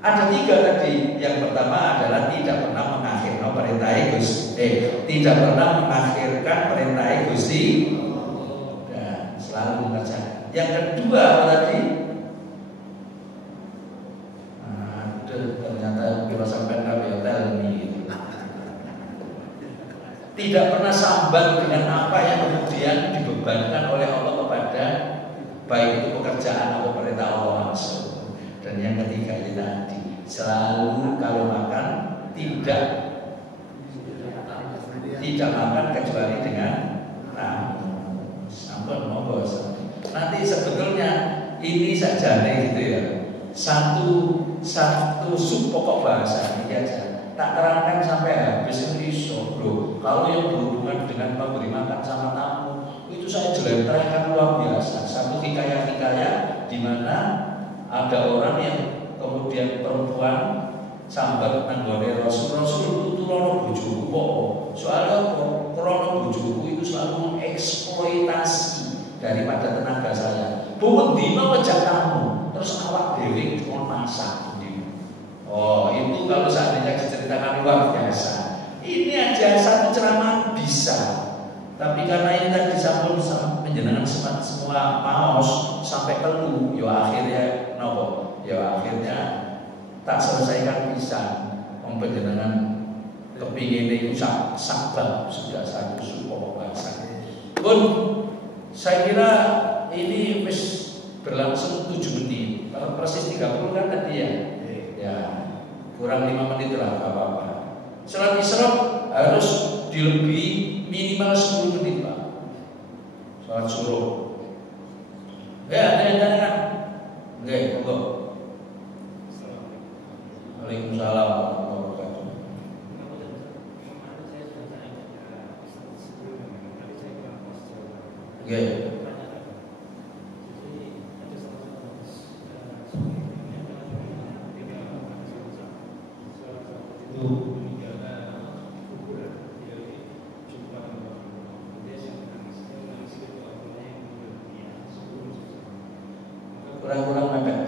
Ada 3 tadi. Yang pertama adalah tidak pernah mengakhirkan perintah Gusti, tidak pernah mengakhirkan perintah Gusti, dan selalu mengerjakan. Yang kedua apa tadi? Ternyata kita sampai ke hotel ini. Tidak pernah sambat dengan apa yang kemudian dibebankan oleh Allah kepada baik itu pekerjaan atau perintah Allah langsung. Dan yang ketiga itu tadi, selalu kalau makan tidak makan kecuali dengan sampun monggo. Nanti sebetulnya ini saja nih gitu ya. Satu sup pokok bahasa ini aja tak terangkan sampai habis iso loh. Kalau yang berhubungan dengan memberi makan sama tamu itu saya jelentrehkan luar biasa. Satu hikayat di mana ada orang yang kemudian perempuan sambat nanggone Rasul itu rono bojoku kok. Soalnya rono bojoku itu selalu mengeksploitasi daripada tenaga saya. Bukan dino ngejak tamu, terus awak dewe cuma masak. Oh, itu kalau seandainya diceritakan luar biasa. Ini aja satu ceramah bisa. Tapi karena ini tadi sampun menjenengan semua maos sampai telu, yo akhirnya nopo? Ya akhirnya tak selesaikan bisa. Penjenengan kepingin itu sabar sudah satu suku bahasa. Pun saya kira ini berlangsung 7 menit. Kalau persis 30 kan tadi ya. Ya, kurang 5 menit lah apa-apa. Salat Isra harus dilebihi minimal 10 menit, Pak. Salat suruh. Ya, ada yang tanya. Oke, monggo. Waalaikumsalam warahmatullahi wabarakatuh. Oke. Kurang-kurang mepet.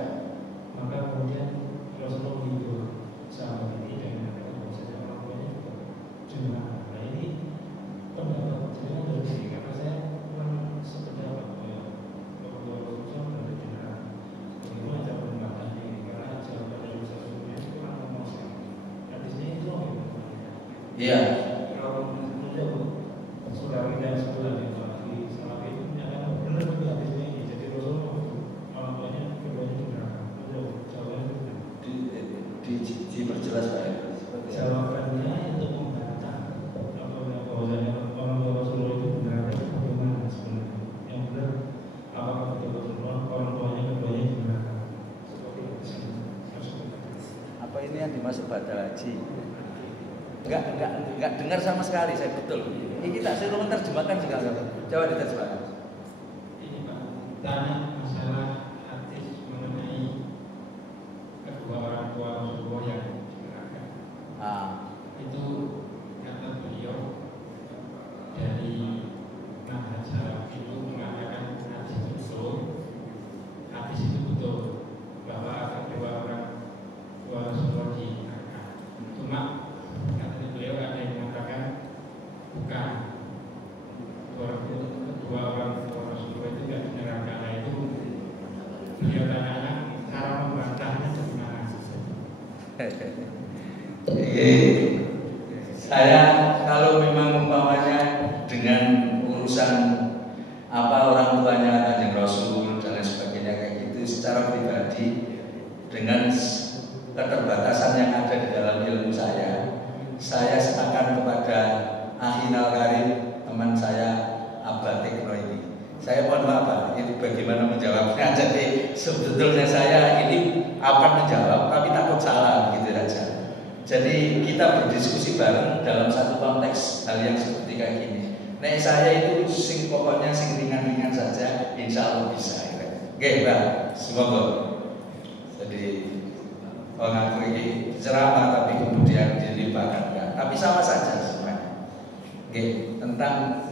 Maka kemudian Rasulullah hidup sahabat ini dengan kata saja orang tuanya juga. Nah ini pendapat saya dari sini karena saya kurang sependapat bahwa Rasulullah berada di neraka. Bagaimana cara membantahnya ini? Karena jawaban dari Rasulullah itu kurang memuaskan. Dan di sini itu Iya. Kalau menjawab saudara kita sebelah di selama itu akan benar juga di sini. Jadi Rasulullah diperjelas Pak. Jawabannya untuk membantah bahwasanya orang tua Rasulullah itu benar bagaimana sebenarnya? Yang benar apakah betul Rasulullah orang tuanya keduanya benar? Seperti itu. Apa ini yang dimaksud badal haji? Enggak dengar sama sekali saya betul. Ini tak saya menerjemahkan juga enggak. Coba diterjemahkan. Ini Pak, tanya masalah hadis mengenai kedua orang tua Rasulullah yang dibenarkan. Itu kata beliau dari Nahaj Salaf itu mengatakan hadis itu betul, hadis itu betul bahwa kedua orang tua Rasulullah dibenarkan. Cuma kata beliau ada yang mengatakan bukan, kedua orang tua Rasulullah itu tidak dibenarkan. Nah itu beliau tanyakan cara membantahnya bagaimana? Saya kalau memang umpamanya dengan urusan apa orang tuanya Kanjeng Rasul dan lain sebagainya kayak gitu secara pribadi dengan keterbatasan yang ada di dalam ilmu saya serahkan kepada Akhinal Karim, teman saya Abah Tekno ini. Saya mohon maaf, ini bagaimana menjawabnya. Jadi sebetulnya saya ini akan menjawab tapi takut salah gitu saja. Jadi kita berdiskusi bareng dalam satu konteks hal yang seperti kayak gini. Nek saya itu pokoknya ringan-ringan saja, insya Allah bisa. Oke, Mbak, semoga. Jadi orang ini ceramah tapi kemudian dilimpahkan, tapi sama saja semuanya. Oke, tentang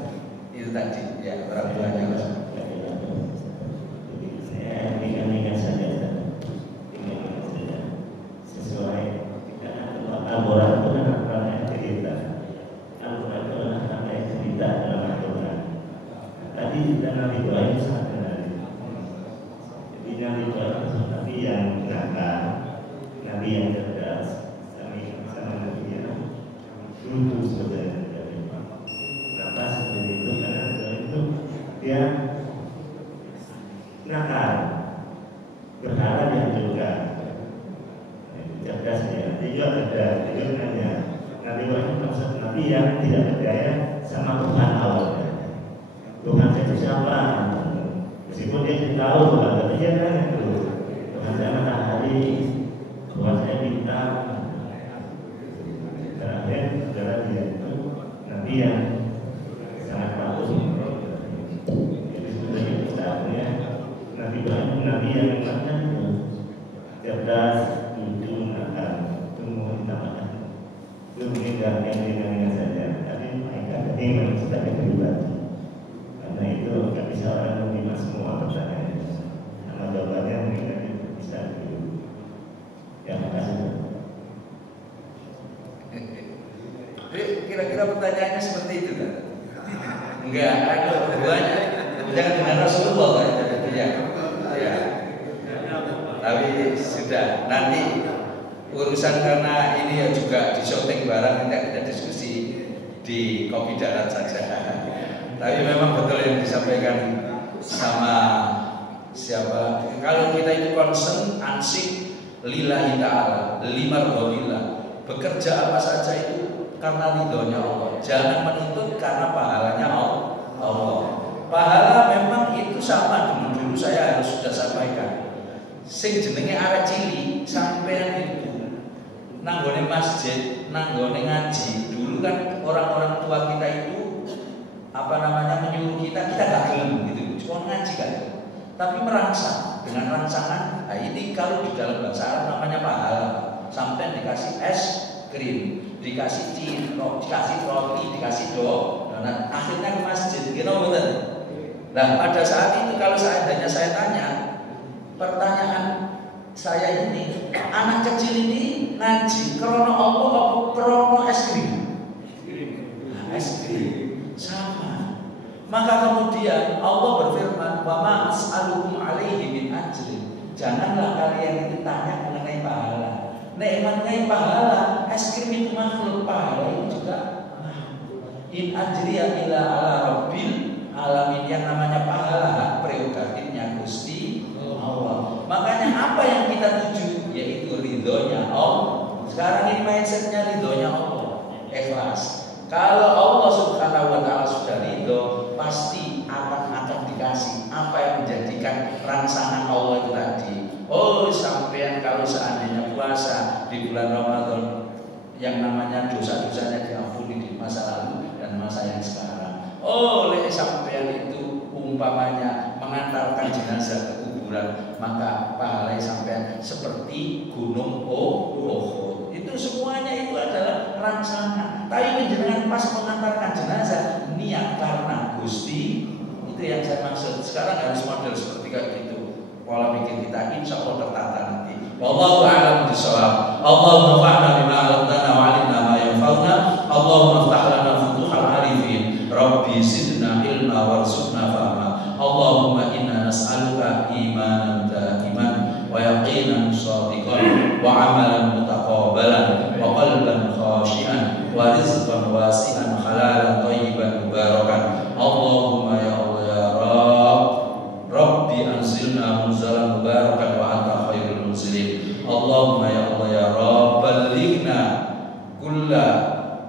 itu tadi ya orang tuanya. Saya ringan-ringan saja, sesuai Al-Quran itu adalah cerita. Al-Quran itu adalah cerita dalam Al-Quran. Tadi kita Nabi Ibrahim sangat benar. Jadi Nabi Ibrahim Nabi yang nakal, Nabi yang cerdas, sama Nabi yang lurus sebenarnya. Kenapa seperti itu? Karena itu dia nakal, berharap dihancurkan. Cerdas ya, dia juga cerdas. Dia nanya, Nabi Ibrahim maksud Nabi yang tidak percaya sama Tuhan awalnya. Tuhan itu siapa? Meskipun dia tahu Tuhan, tapi dia nanya dulu. Tuhan saya matahari, Tuhan saya bintang. Terakhir adalah dia itu Nabi yang sangat bagus. Jadi sebenarnya kita punya Nabi Ibrahim, Nabi yang mana cerdas. Mungkin yang ringan saja, tapi mereka ingin sudah pribadi. Karena itu nggak bisa orang menerima semua pertanyaan. Sama jawabannya mungkin bisa dulu. Ya, makasih. Kira-kira pertanyaannya seperti itu kan? Enggak, ada banyak. Jangan dengan Rasulullah kan? Ya. Tapi sudah nanti. Urusan karena ini ya juga di syuting barang, tidak kita diskusi di kopi darat saja. Tapi memang betul yang disampaikan sama siapa. Kalau kita itu concern ansik lillahi ta'ala, limarhodillah, bekerja apa saja itu karena ridhonya Allah. Jangan menuntut karena pahalanya Allah. Pahala memang itu sama dulu saya harus sudah sampaikan. Sing jenenge arek cili sampean itu nanggone masjid, nanggone ngaji. Dulu kan orang-orang tua kita itu menyuruh kita gak gelem gitu, cuma ngaji kan. Tapi merangsang dengan rangsangan. Nah ini kalau di dalam bahasa Arab namanya pahala. Sampai dikasih es krim, dikasih cilok, dikasih roti, dikasih donat. Akhirnya ke masjid, gitu betul. Nah pada saat itu kalau seandainya saya tanya, pertanyaan saya ini, anak kecil ini ngaji krono Allah apa krono es krim? Nah, es krim sama. Maka kemudian Allah berfirman, wa ma as'alukum alaihi min ajrin. Janganlah kalian itu tanya mengenai pahala. Mengenai pahala, es krim itu makhluk, pahala itu juga makhluk. In ajriya illa ala rabbil alamin. Yang namanya pahala prerogatifnya Gusti Allah. Makanya apa yang kita tuju yaitu ridhonya Allah. Sekarang ini mindsetnya ridhonya Allah, ikhlas. Kalau Allah Subhanahu wa taala sudah ridho, pasti akan dikasih apa yang menjadikan rangsangan Allah itu tadi. Oh, sampean kalau seandainya puasa di bulan Ramadan yang namanya dosa-dosanya diampuni di masa lalu dan masa yang sekarang. Oh, oleh sampean itu umpamanya mengantarkan jenazah ke kuburan, maka pahala sampean seperti gunung Uhud. Itu semuanya itu adalah rangsangan. Tapi menjenengan pas mengantarkan jenazah niat karena Gusti, itu yang saya maksud. Sekarang harus model seperti kayak gitu. Pola pikir kita insya Allah tertata nanti. Wallahu a'lam bishawab. Allahumma fa'na bima 'allamtana wa 'allimna ma yanfa'una. Allahumma iftah lana futuhal 'arifin. Rabbi zidna ilma warzuqna fahma. Allahumma inna nas'aluka imanan da'iman wa yaqinan shadiqan wa 'amalan mutaqabbalan wa qalban khashi'an wa rizqan wasi'an halalan thayyiban mubarakan. Allahumma ya Allah ya Rabb, Rabbi anzilna munzalan mubarakan wa anta khairul munzilin. Allahumma ya Allah ya Rabb, ballighna kulla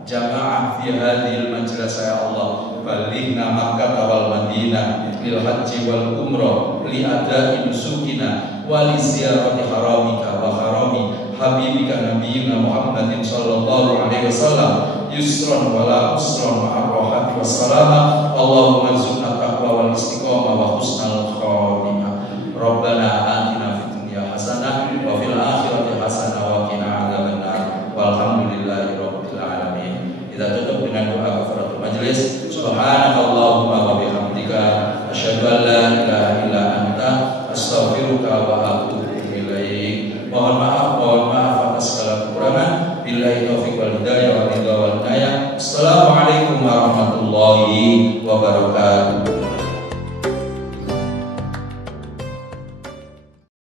jama'ah fi hadhil majlis ya Allah. Ballighna Makkah wal Madinah lil haji wal umrah li ada'i nusukina wa li ziyarati haramika wa harami habib habibika nabiyyina Muhammadin sallallahu alaihi wasallam yusran wala usran ma'ar rahati wassalama. Allahumma arzuqna taqwa wal istiqamah wa husnal khatimah. Rabbana atina fid dunya hasanah wa fil akhirati hasanah wa qina adzabannar. Walhamdulillahi rabbil alamin. Kita tutup dengan doa kafaratul majelis. Subhanakallahumma wa bihamdika asyhadu an la ilaha illa anta astaghfiruka wa atubu ilaik. Mohon maaf atas segala kekurangan. Billahi taufiq wal hidayah wal ridha wal inayah. Assalamualaikum warahmatullahi wabarakatuh.